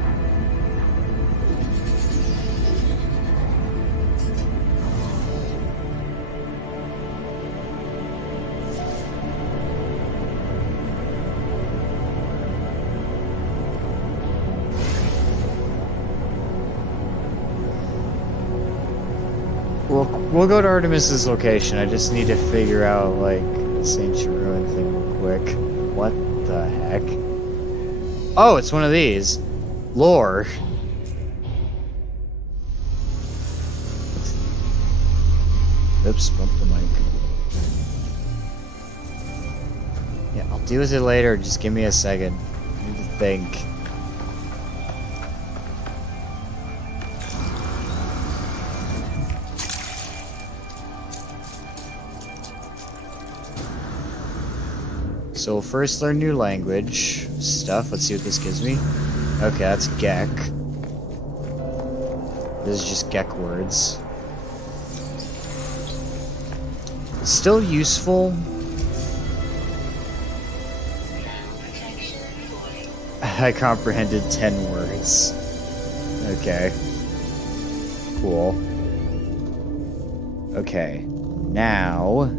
We'll go to Artemis's location. I just need to figure out, like, this ancient ruin thing real quick. What the heck? Oh, it's one of these. Lore. Oops, bumped the mic. Yeah, I'll deal with it later. Just give me a second. I need to think. So we'll first learn new language stuff. Let's see what this gives me. Okay, that's Gek. This is just Gek words. Still useful. I comprehended 10 words. Okay. Cool. Okay. Now,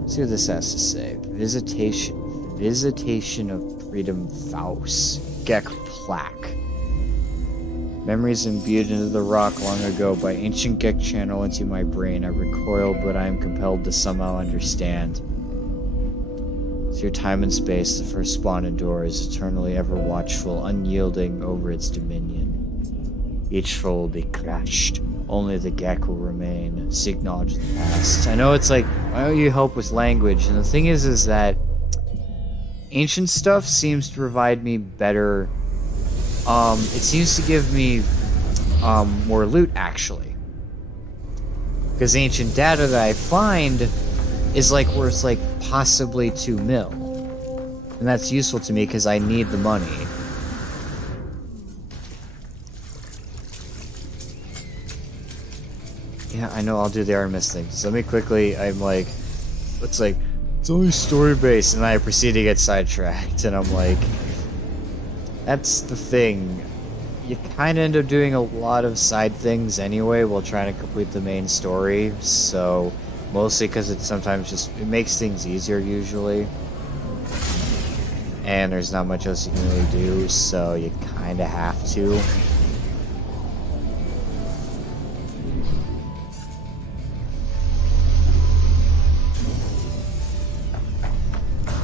let's see what this has to say. Visitation of Freedom Faust. Gek plaque. Memories imbued into the rock long ago by ancient Gek channel into my brain. I recoil, but I am compelled to somehow understand. Through time and space, the first spawn endures, eternally ever watchful, unyielding over its dominion. Each foe will be crushed. Only the Gek will remain. Seek knowledge of the past. I know it's like, why don't you help with language? And the thing is that ancient stuff seems to provide me better. It seems to give me more loot, actually. Because ancient data that I find is like worth like possibly 2 mil. And that's useful to me because I need the money. Yeah, I know, I'll do the Artemis thing. So let me quickly, it's only story based, and I proceed to get sidetracked, and I'm like, that's the thing. You kind of end up doing a lot of side things anyway while trying to complete the main story, so mostly because it sometimes it makes things easier usually. And there's not much else you can really do, so you kind of have to.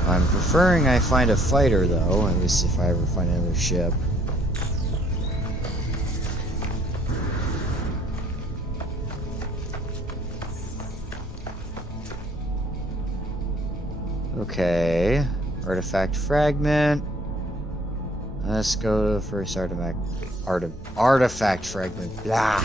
I'm preferring I find a fighter, though, at least if I ever find another ship. Okay, artifact fragment. Let's go to the first artifact fragment. Blah.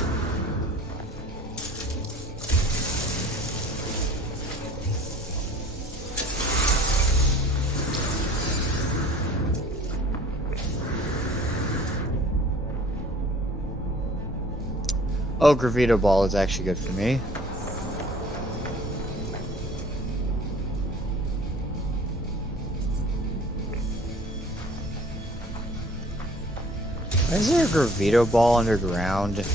Oh, Gravito Ball is actually good for me. Why is there a Gravito Ball underground?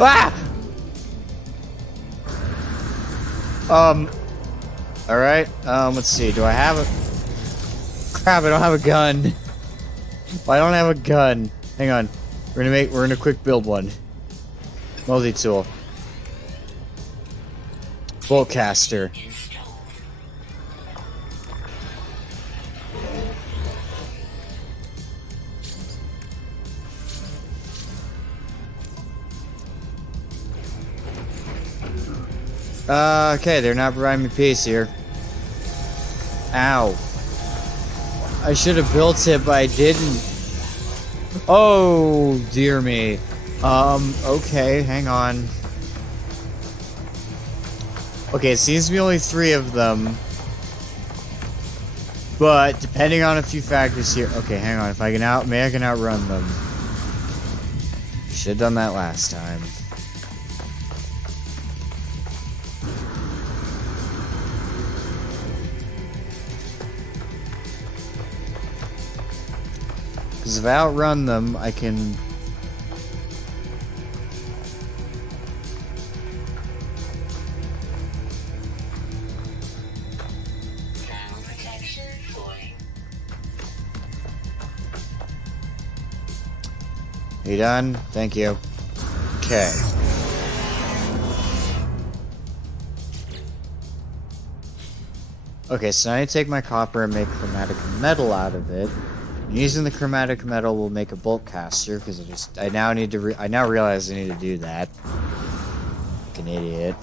Ah! Alright, let's see, do I have a... Crap, I don't have a gun. I don't have a gun. Hang on. We're gonna quick build one. Multi-tool. Boltcaster. Okay, they're not providing me peace here. Ow. I should have built it, but I didn't. Oh, dear me. Okay, hang on. Okay, it seems to be only 3 of them. But, depending on a few factors here... Okay, hang on. If I can I can outrun them. Should've done that last time. Because if I outrun them, I can... You done? Thank you. Okay. Okay, so now I take my copper and make chromatic metal out of it. And using the chromatic metal will make a bolt caster, because I now realize I need to do that. Like an idiot.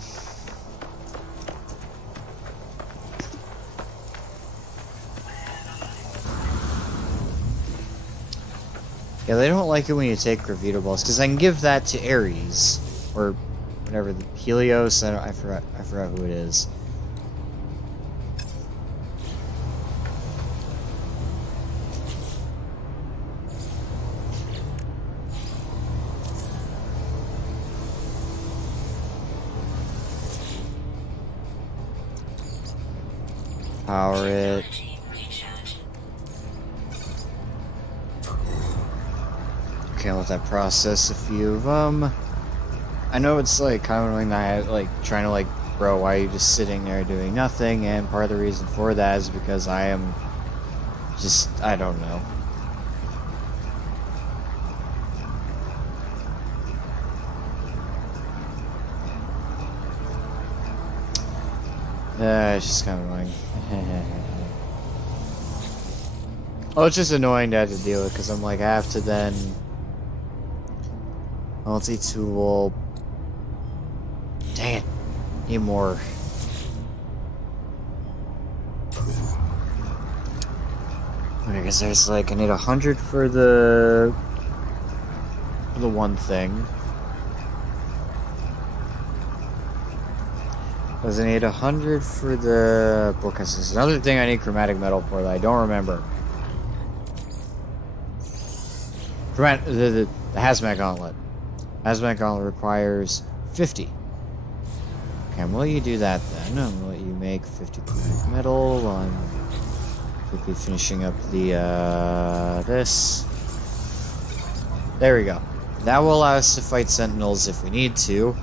Yeah, they don't like it when you take Gravito Balls, because I can give that to Ares. Or whatever, the Helios, I forgot who it is. Power it. Okay, I'll let that process a few of them. I know it's like kind of annoying that I like trying to like, bro, why are you just sitting there doing nothing? And part of the reason for that is because I am just, I don't know. It's just kind of annoying. Oh, it's just annoying to have to deal with because I'm like, I have to then multi-tool. Dang it. Need more. Okay, because there's like, I need 100 for the one thing. Because I need 100 for the book. There's another thing I need chromatic metal for that I don't remember. The hazmat gauntlet. Hazmat gauntlet requires 50. Okay, I'm gonna let you do that then. I'm gonna let you make 50 chromatic metal while I'm quickly finishing up the this. There we go. That will allow us to fight sentinels if we need to.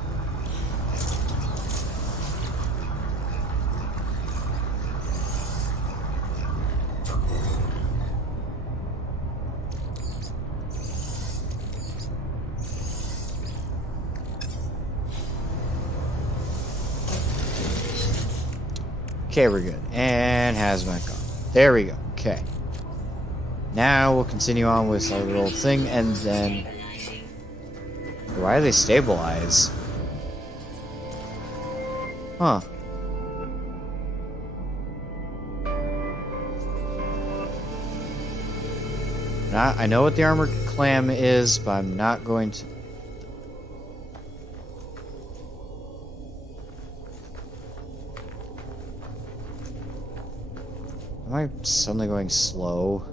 Okay, we're good. And hazmat gone. There we go. Okay. Now we'll continue on with our little thing, and then... Why are they stabilized? Huh. I know what the armored clam is, but I'm not going to... Am I suddenly going slow?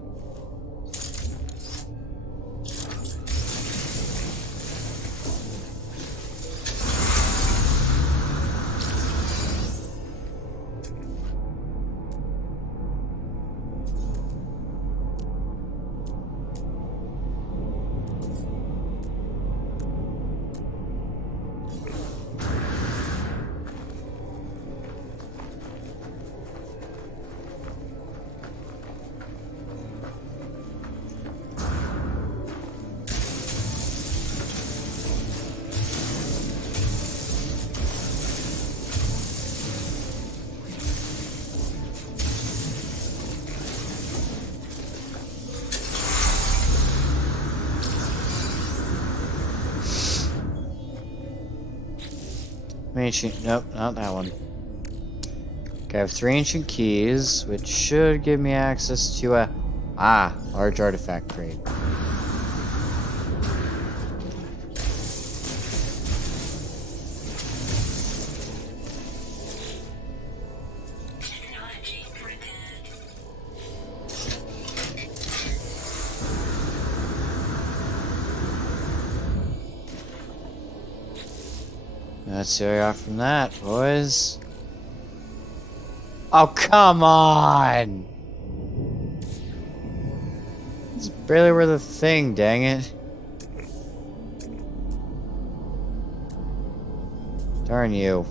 Ancient, nope, not that one. Okay, I have 3 ancient keys, which should give me access to a large artifact crate. Let's see what we got from that, boys. Oh, come on! It's barely worth a thing, dang it. Darn you.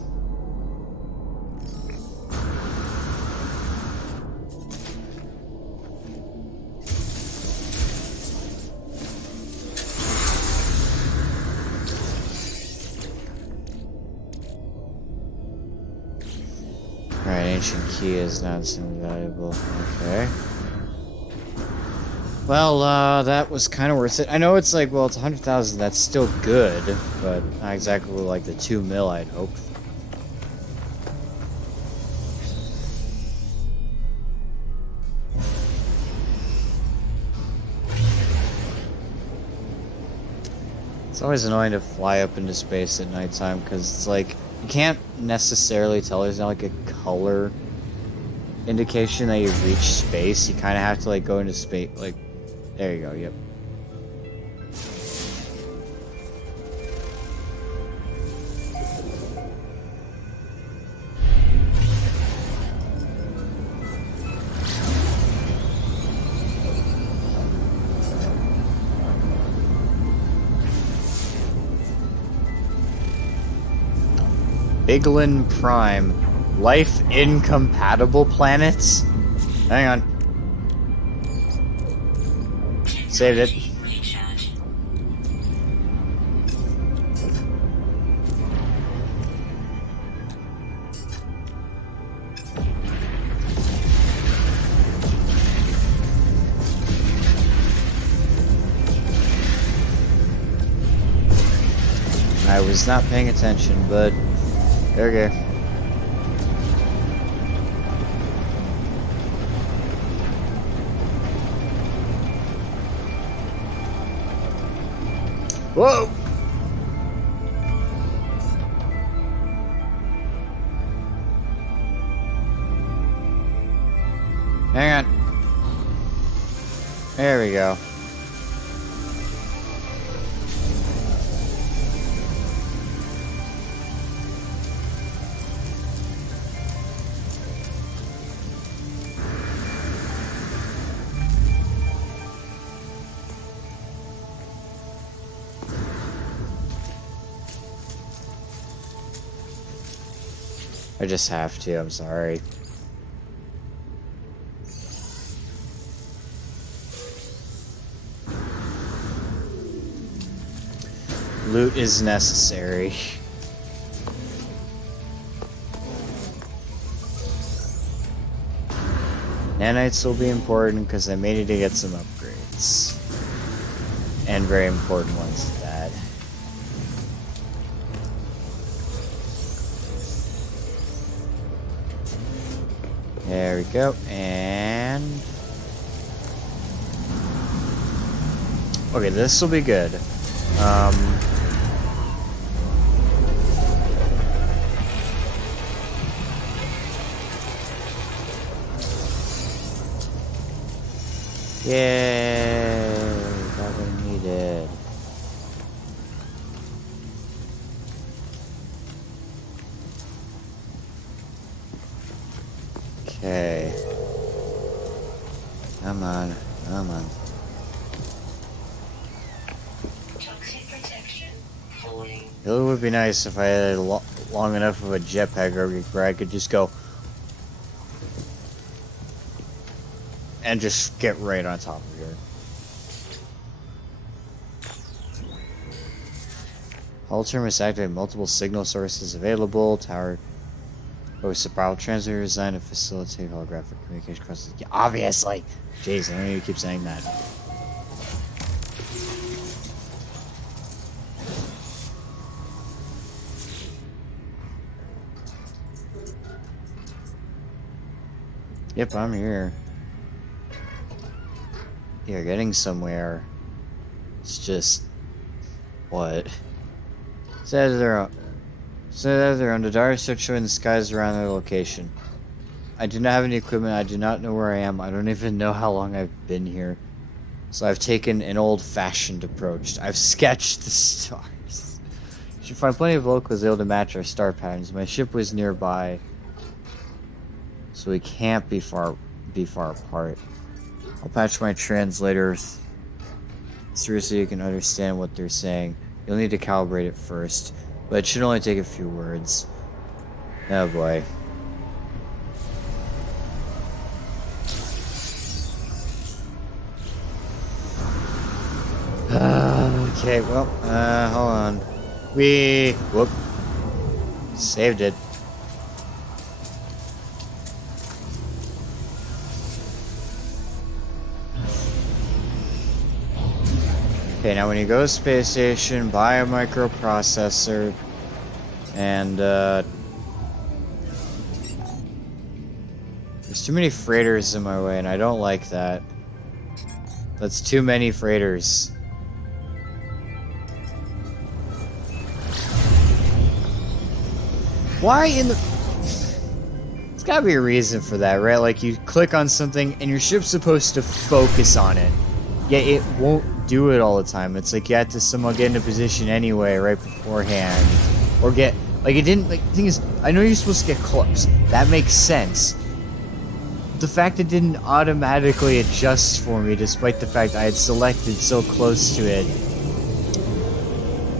Alright, ancient key is not so valuable. Okay. Well, that was kind of worth it. I know it's like, well, it's 100,000, that's still good, but not exactly like the 2 mil I'd hoped for. It's always annoying to fly up into space at nighttime because it's like you can't necessarily tell. There's not like a color indication that you've reached space. You kind of have to like go into space. Like, there you go. Yep. Biglin Prime. Life incompatible planets? Hang on. Saved it. Recharge. I was not paying attention, but okay. Whoa! Hang on. There we go. I just have to, I'm sorry. Loot is necessary. Nanites will be important because I may need to get some upgrades. And very important ones at that. There we go, and... okay, this will be good. Yeah, got what I needed. Okay. Come on, come on. Toxic protection. Falling. It would be nice if I had long enough of a jetpack where I could just go and just get right on top of here. Holoterm is activated. Multiple signal sources available. Tower. Oh, spiral transmitter designed to facilitate holographic communication across the... obviously! Jeez, I don't need to keep saying that. Yep, I'm here. You're getting somewhere. It's just... what? Says they're on the dire search showing the skies around their location. I do not have any equipment. I do not know where I am. I don't even know how long I've been here. So I've taken an old-fashioned approach. I've sketched the stars. You should find plenty of locals able to match our star patterns. My ship was nearby, so we can't be far apart. I'll patch my translators through so you can understand what they're saying. You'll need to calibrate it first, but it should only take a few words. Oh boy. Okay, well, hold on. Whoop. Saved it. Okay, now when you go to space station, buy a microprocessor, and there's too many freighters in my way, and I don't like that. That's too many freighters. Why in the... There's gotta be a reason for that, right? Like, you click on something and your ship's supposed to focus on it. Yet it won't do it all the time. It's like you have to somehow get into position anyway, right beforehand. Or get... Like, it didn't... Like, the thing is, I know you're supposed to get close. That makes sense. The fact it didn't automatically adjust for me, despite the fact I had selected so close to it.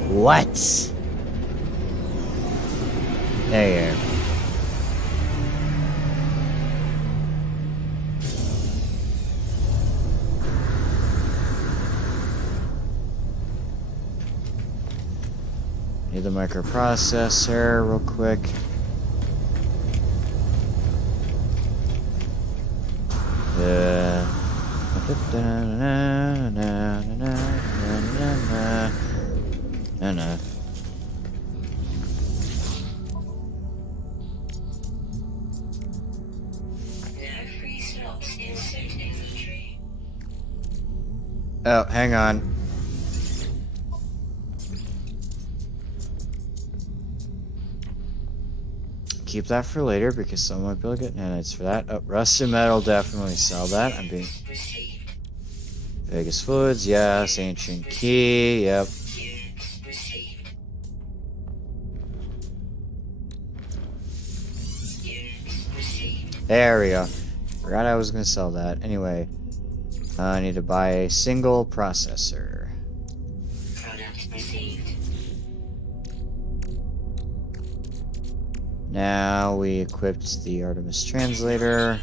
What? There you go. Need the microprocessor real quick. Oh, hang on. Keep that for later because someone might be able to get nanites for that. Oh, rusted metal, definitely sell that. I'm being... Vegas Fluids, yes. Ancient Key, yep. There we go. Forgot I was gonna sell that. Anyway, I need to buy a single processor. Product received. Now we equipped the Artemis translator.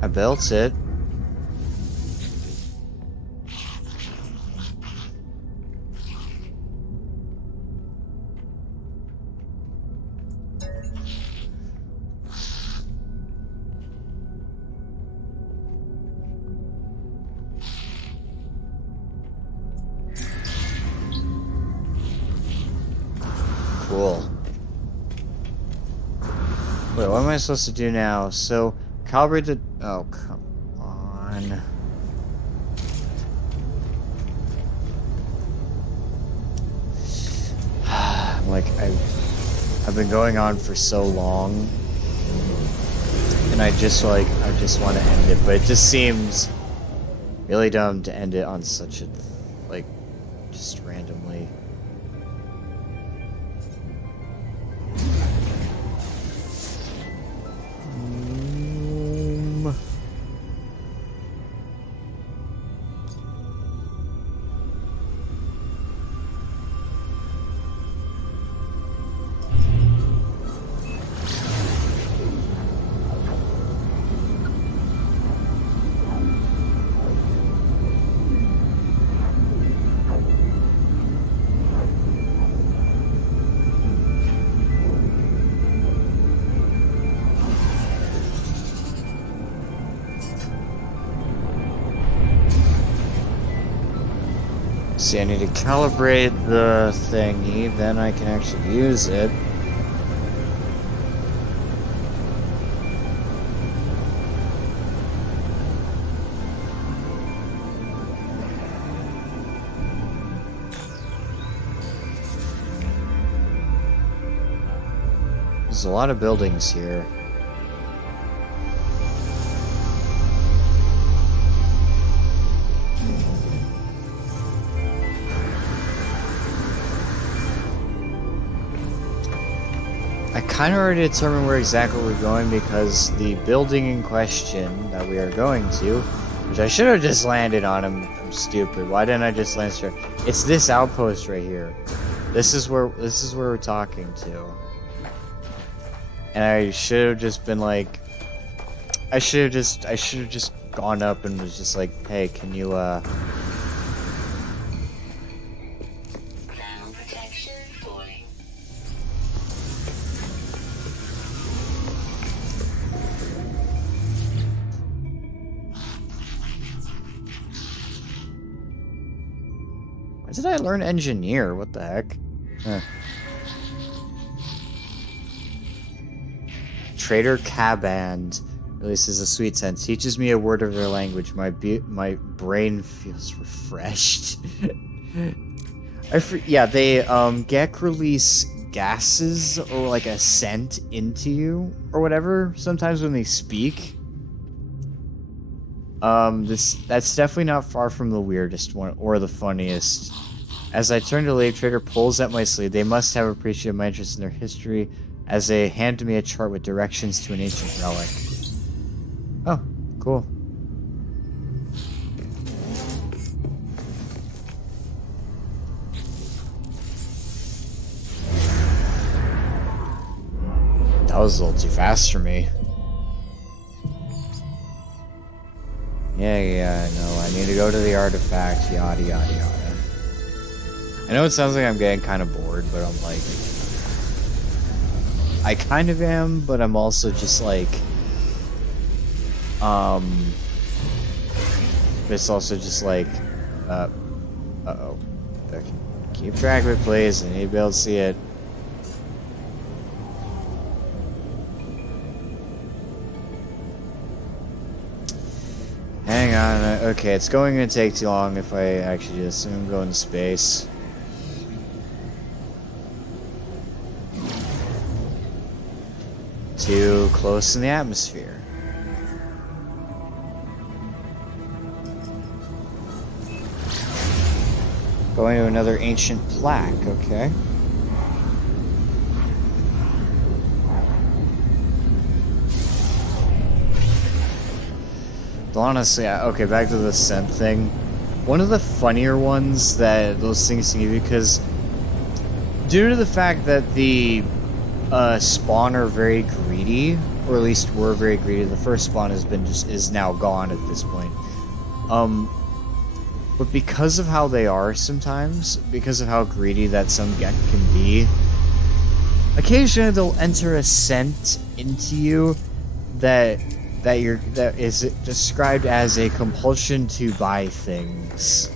I built it. Cool. Wait, what am I supposed to do now? So, calibrate the... Oh, come on. Like, I've been going on for so long. And I just want to end it, but it just seems really dumb to end it on such a, like, just randomly. See, I need to calibrate the thingy, then I can actually use it. There's a lot of buildings here. I kind of already determined where exactly we're going because the building in question that we are going to, which I should have just landed on, I'm stupid. Why didn't I just land straight? It's this outpost right here. This is where we're talking to. And I should have just been like, I should have just gone up and was just like, hey, can you Why did I learn engineer? What the heck? Huh. Trader Caband. Releases a sweet scent. Teaches me a word of their language. My brain feels refreshed. Yeah, they Gek release gases or like a scent into you or whatever sometimes when they speak. That's definitely not far from the weirdest one or the funniest. As I turn to leave, Trader pulls at my sleeve. They must have appreciated my interest in their history as they hand me a chart with directions to an ancient relic. Oh, cool. That was a little too fast for me. Yeah, no, I need to go to the artifact, yada yada yada. I know it sounds like I'm getting kind of bored, but I'm like... I kind of am, but I'm also just like... It's also just like... Uh-oh. Okay. Keep track of it, please. I need to be able to see it. Hang on, okay, it's going to take too long if I actually do this. So I'm going to space. Too close in the atmosphere. Going to another ancient plaque, okay. Honestly, okay, back to the scent thing. One of the funnier ones that those things can give you, because due to the fact that the spawn are very greedy, or at least were very greedy, the first spawn is now gone at this point. But because of how they are sometimes, because of how greedy that some Gek can be, occasionally they'll enter a scent into you that is described as a compulsion to buy things.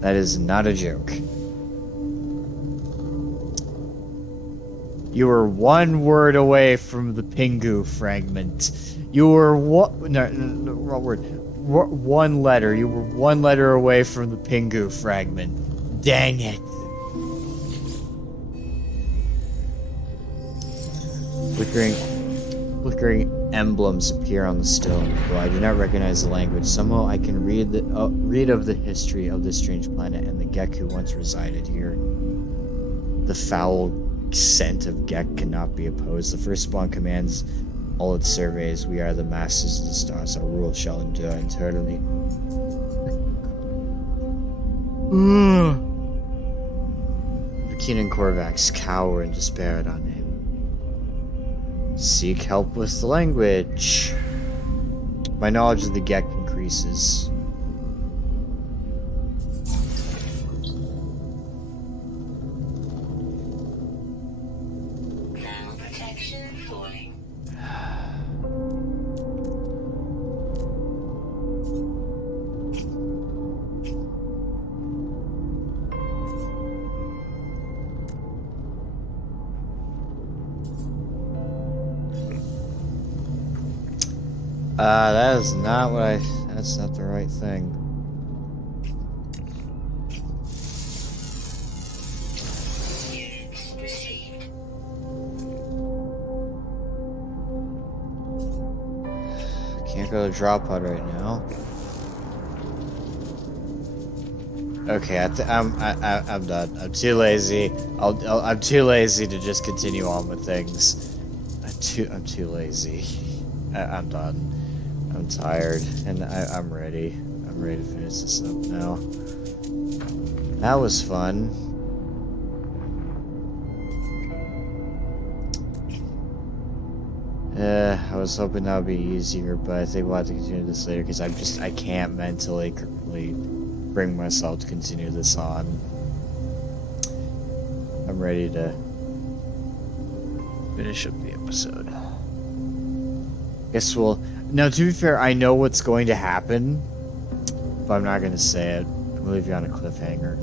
That is not a joke. You were one word away from the Pingu fragment. You were wrong word. One letter. You were one letter away from the Pingu fragment. Dang it. Flickering emblems appear on the stone. Though I do not recognize the language, somehow I can read of the history of this strange planet and the Gek who once resided here. The foul scent of Gek cannot be opposed. The first spawn commands all its surveys. We are the masters of the stars. Our rule shall endure eternally. Vakeen and Korvax cower in despair at our name. Seek help with the language. My knowledge of the Gek increases. Thermal protection falling. That is not what that's not the right thing. Units received. Can't go to drop pod right now. Okay, I'm done. I'm too lazy. I'm too lazy to just continue on with things. I'm too lazy. I'm done. I'm tired, and I'm ready. I'm ready to finish this up now. That was fun. I was hoping that would be easier, but I think we'll have to continue this later because I can't mentally bring myself to continue this on. I'm ready to finish up the episode. Guess we'll... Now, to be fair, I know what's going to happen, but I'm not going to say it. I'm going to leave you on a cliffhanger.